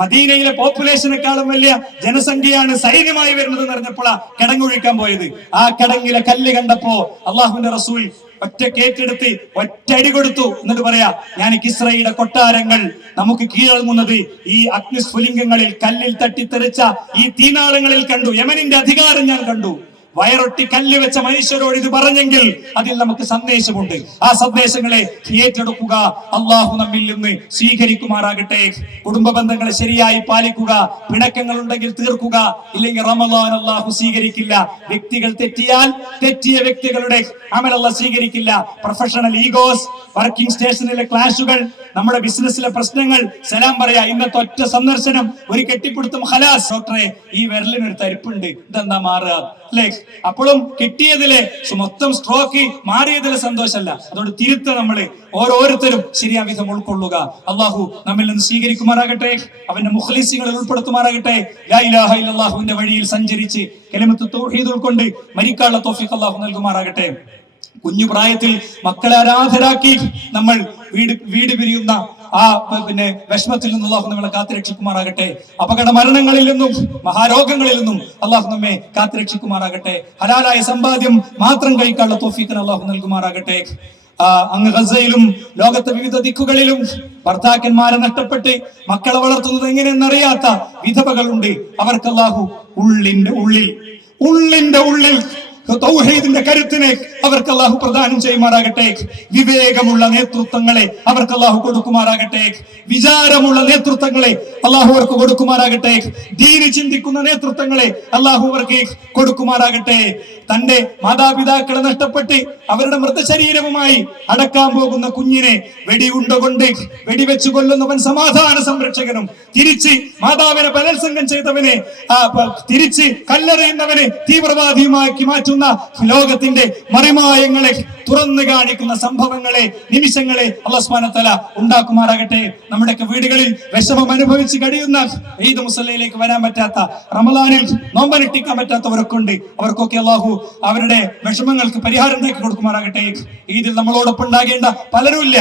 മദീനയിലെ പോപ്പുലേഷനേക്കാളും വലിയ ജനസംഖ്യയാണ് സൈന്യമായി വരുന്നത് എന്ന് പറഞ്ഞപ്പോഴാ കിടങ്ങൊഴിക്കാൻ പോയത്. ആ കിടങ്ങിലെ കല്ല് കണ്ടപ്പോ അള്ളാഹുവിന്റെ റസൂൽ ഒറ്റക്കേറ്റെടുത്ത് ഒറ്റടി കൊടുത്തു എന്നിട്ട് പറയാ, ഞാൻ കിസ്രയുടെ കൊട്ടാരങ്ങൾ നമുക്ക് കീഴടങ്ങുന്നത് ഈ അഗ്നിസ്ഫുലിംഗങ്ങളിൽ കല്ലിൽ തട്ടിത്തെറിച്ച ഈ തീനാളങ്ങളിൽ കണ്ടു, യമനിന്റെ അധികാരം ഞാൻ കണ്ടു. വയറൊട്ടി കല്ല് വെച്ച മനുഷ്യരോട് ഇത് പറഞ്ഞെങ്കിൽ അതിൽ നമുക്ക് സന്ദേശമുണ്ട്. ആ സന്ദേശങ്ങളെ ഏറ്റെടുക്കുക. അള്ളാഹു നമ്മിൽ നിന്ന് സ്വീകരിക്കുമാറാകട്ടെ. കുടുംബ ബന്ധങ്ങളെ ശരിയായി പാലിക്കുക. പിണക്കങ്ങൾ ഉണ്ടെങ്കിൽ തീർക്കുക. ഇല്ലെങ്കിൽ റമളാൻ അള്ളാഹു സ്വീകരിക്കില്ല. വ്യക്തികൾ തെറ്റിയാൽ തെറ്റിയ വ്യക്തികളുടെ അമൽ അല്ലാഹു സ്വീകരിക്കില്ല. പ്രൊഫഷണൽ ഈഗോസ്, വർക്കിംഗ് സ്റ്റേഷനിലെ ക്ലാഷുകൾ, നമ്മുടെ ബിസിനസ്സിലെ പ്രശ്നങ്ങൾ, സലാം പറയാ, ഇന്നത്തെ ഒറ്റ സന്ദർശനം, ഒരു കെട്ടിപ്പിടുത്തം, ഖലാസ്. ഡോക്ടറെ, ഈ വിരലിനൊരു തരിപ്പുണ്ട്, ഇതെന്താ മാറുക അല്ലേ? അപ്പോഴും കിട്ടിയതിലെ മൊത്തം സ്ട്രോക്ക് മാറിയതിലെ സന്തോഷമല്ല. അതുകൊണ്ട് തിരുത്ത നമ്മള് ഓരോരുത്തരും ശരിയാ വിധം ഉൾക്കൊള്ളുക. അള്ളാഹു നമ്മിൽ നിന്ന് സ്വീകരിക്കുമാറാകട്ടെ. അവന്റെ മുഖ്ലിസീങ്ങളിൽ ഉൾപ്പെടുത്തുമാറാകട്ടെ. ലാ ഇലാഹ ഇല്ലല്ലാഹുവിന്റെ വഴിയിൽ സഞ്ചരിച്ച് കലിമത്ത് തൗഹീദ് ഉൾക്കൊണ്ട് മരിക്കാനുള്ള തൗഫീഖ് അള്ളാഹു നൽകുമാറാകട്ടെ. കുഞ്ഞു പ്രായത്തിൽ മക്കളെ അനാഥരാക്കി നമ്മൾ വീട് പിരിയുന്ന ആ വിഷമത്തിൽ നിന്നും അള്ളാഹു നമ്മളെ കാത്തുരക്ഷിക്കുമാറാകട്ടെ. അപകട മരണങ്ങളിൽ നിന്നും മഹാരോഗങ്ങളിൽ നിന്നും അള്ളാഹു നമ്മെ കാത്തുരക്ഷിക്കുമാറാകട്ടെ. ഹലാലായ സമ്പാദ്യം മാത്രം കഴിക്കാനുള്ള തൗഫീഖിന് അള്ളാഹു നൽകുമാറാകട്ടെ. അങ്ങ് ഗസയിലും ലോകത്തെ വിവിധ ദിക്കുകളിലും ഭർത്താക്കന്മാരെ നഷ്ടപ്പെട്ട് മക്കളെ വളർത്തുന്നത് എങ്ങനെയെന്നറിയാത്ത വിധവകളുണ്ട്. അവർക്ക് അള്ളാഹു ഉള്ളിന്റെ ഉള്ളിൽ തൗഹീദിന്റെ കരുത്തിനെ അവർക്ക് അള്ളാഹു പ്രദാനം ചെയ്യുമാറാകട്ടെ. വിവേകമുള്ള നേതൃത്വങ്ങളെ അവർക്ക് അള്ളാഹു കൊടുക്കുമാറാകട്ടെ. വിചാരമുള്ള നേതൃത്വങ്ങളെ അള്ളാഹു അവർക്ക് കൊടുക്കുമാറാകട്ടെ. ദീനി ചിന്തിക്കുന്ന നേതൃത്വങ്ങളെ അള്ളാഹു അവർക്ക് കൊടുക്കുമാറാകട്ടെ. തന്റെ മാതാപിതാക്കളെ നഷ്ടപ്പെട്ട് അവരുടെ മൃതശരീരവുമായി അടക്കാൻ പോകുന്ന കുഞ്ഞിനെ വെടിയുണ്ട കൊണ്ട് വെടിവെച്ചു കൊല്ലുന്നവൻ സമാധാന സംരക്ഷകനും, തിരിച്ച് മാതാവിനെ ബലാത്സംഗം ചെയ്തവനെ തിരിച്ച് കല്ലെറിയുന്നവനെ തീവ്രവാദിയുമാക്കി മാറ്റുന്ന ലോകത്തിന്റെ മറിമായങ്ങളെ തുറന്നു കാണിക്കുന്ന സംഭവങ്ങളെ, നിമിഷങ്ങളെ അല്ലാഹു സുബ്ഹാനഹു വ തആല ഉണ്ടാക്കുമാറാകട്ടെ. നമ്മുടെയൊക്കെ വീടുകളിൽ വിഷമം അനുഭവിച്ച് കഴിയുന്ന, ഈദ് മുസല്ലയിലേക്ക് വരാൻ പറ്റാത്ത, റമളാനിൽ നോമ്പനുഷ്ഠിക്കാൻ പറ്റാത്തവരൊക്കെ ഉണ്ട്. അവർക്കൊക്കെ അല്ലാഹു അവരുടെ വിഷമങ്ങൾക്ക് പരിഹാരം ഉണ്ടാക്കി കൊടുക്കുമാറാകട്ടെ. ഈദിൽ നമ്മളോടൊപ്പം ഉണ്ടാകേണ്ട പലരും ഇല്ല.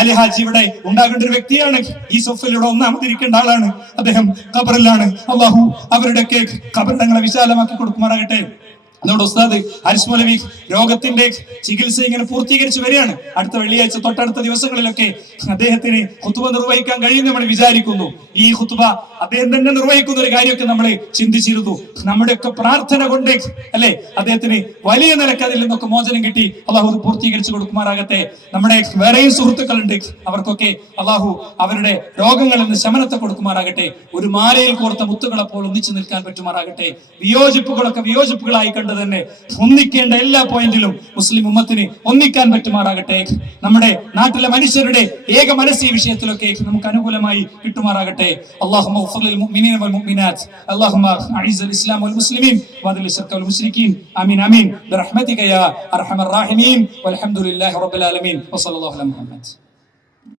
അലിഹാജി ഇവിടെ ഉണ്ടാകേണ്ട ഒരു വ്യക്തിയാണ്. ഈ സൊഫയിലൂടെ ഒന്നാമതിരിക്കേണ്ട ആളാണ്. അദ്ദേഹം ഖബറിലാണ്. അല്ലാഹു അവരുടെയൊക്കെ ഖബറിടങ്ങളെ വിശാലമാക്കി കൊടുക്കുമാറാകട്ടെ. അതുകൊണ്ട് ഉസ്താദ് ഹാരിസ് മൗലവി രോഗത്തിന്റെ ചികിത്സ ഇങ്ങനെ പൂർത്തീകരിച്ച് വരികയാണ്. അടുത്ത വെള്ളിയാഴ്ച തൊട്ടടുത്ത ദിവസങ്ങളിലൊക്കെ അദ്ദേഹത്തിന് ഖുതുബ നിർവഹിക്കാൻ കഴിയും നമ്മൾ വിചാരിക്കുന്നു. ഈ ഖുതുബ അദ്ദേഹം തന്നെ നിർവഹിക്കുന്ന ഒരു കാര്യമൊക്കെ നമ്മൾ ചിന്തിച്ചിരുന്നു. നമ്മുടെയൊക്കെ പ്രാർത്ഥന കൊണ്ട് അല്ലെ അദ്ദേഹത്തിന് വലിയ നിലക്ക് അതിൽ നിന്നൊക്കെ മോചനം കിട്ടി. അള്ളാഹു പൂർത്തീകരിച്ചു കൊടുക്കുമാറാകട്ടെ. നമ്മുടെ വേറെയും സുഹൃത്തുക്കളുണ്ട്. അവർക്കൊക്കെ അള്ളാഹു അവരുടെ രോഗങ്ങളിൽ നിന്ന് ശമനത്തെ കൊടുക്കുമാറാകട്ടെ. ഒരു മാലയിൽ കോർത്ത മുത്തുകളെ പോലെ ഒന്നിച്ചു നിൽക്കാൻ പറ്റുമാറാകട്ടെ. വിയോജിപ്പുകളായി കണ്ട് തന്നെ ഒന്നിക്കേണ്ട എല്ലാ പോയിന്റിലും മുസ്ലിം ഉമ്മത്തിന് ഒന്നിക്കാൻ പറ്റുമാറാകട്ടെ. നമ്മുടെ നാട്ടിലെ മനുഷ്യരുടെ ഏക മനസ്സ് ഈ വിഷയത്തിലൊക്കെ നമുക്ക് അനുകൂലമായി കിട്ടുമാറാകട്ടെ. അല്ലാഹുമ്മ ഗ്ഫിർ ലിൽ മുഅ്മിനീന വൽ മുഅ്മിനാത്ത്, അല്ലാഹുമ്മ അഇസ്ൽ ഇസ്ലാം വൽ മുസ്ലിമീൻ വദിൽ ശർക വൽ മുശ്രിക്കീൻ. ആമീൻ ആമീൻ ബിറഹ്മതിക യാ അർഹമർ റഹീമീൻ. വൽഹംദുലില്ലാഹി റബ്ബിൽ ആലമീൻ. വസല്ലല്ലാഹു അലാ മുഹമ്മദ്.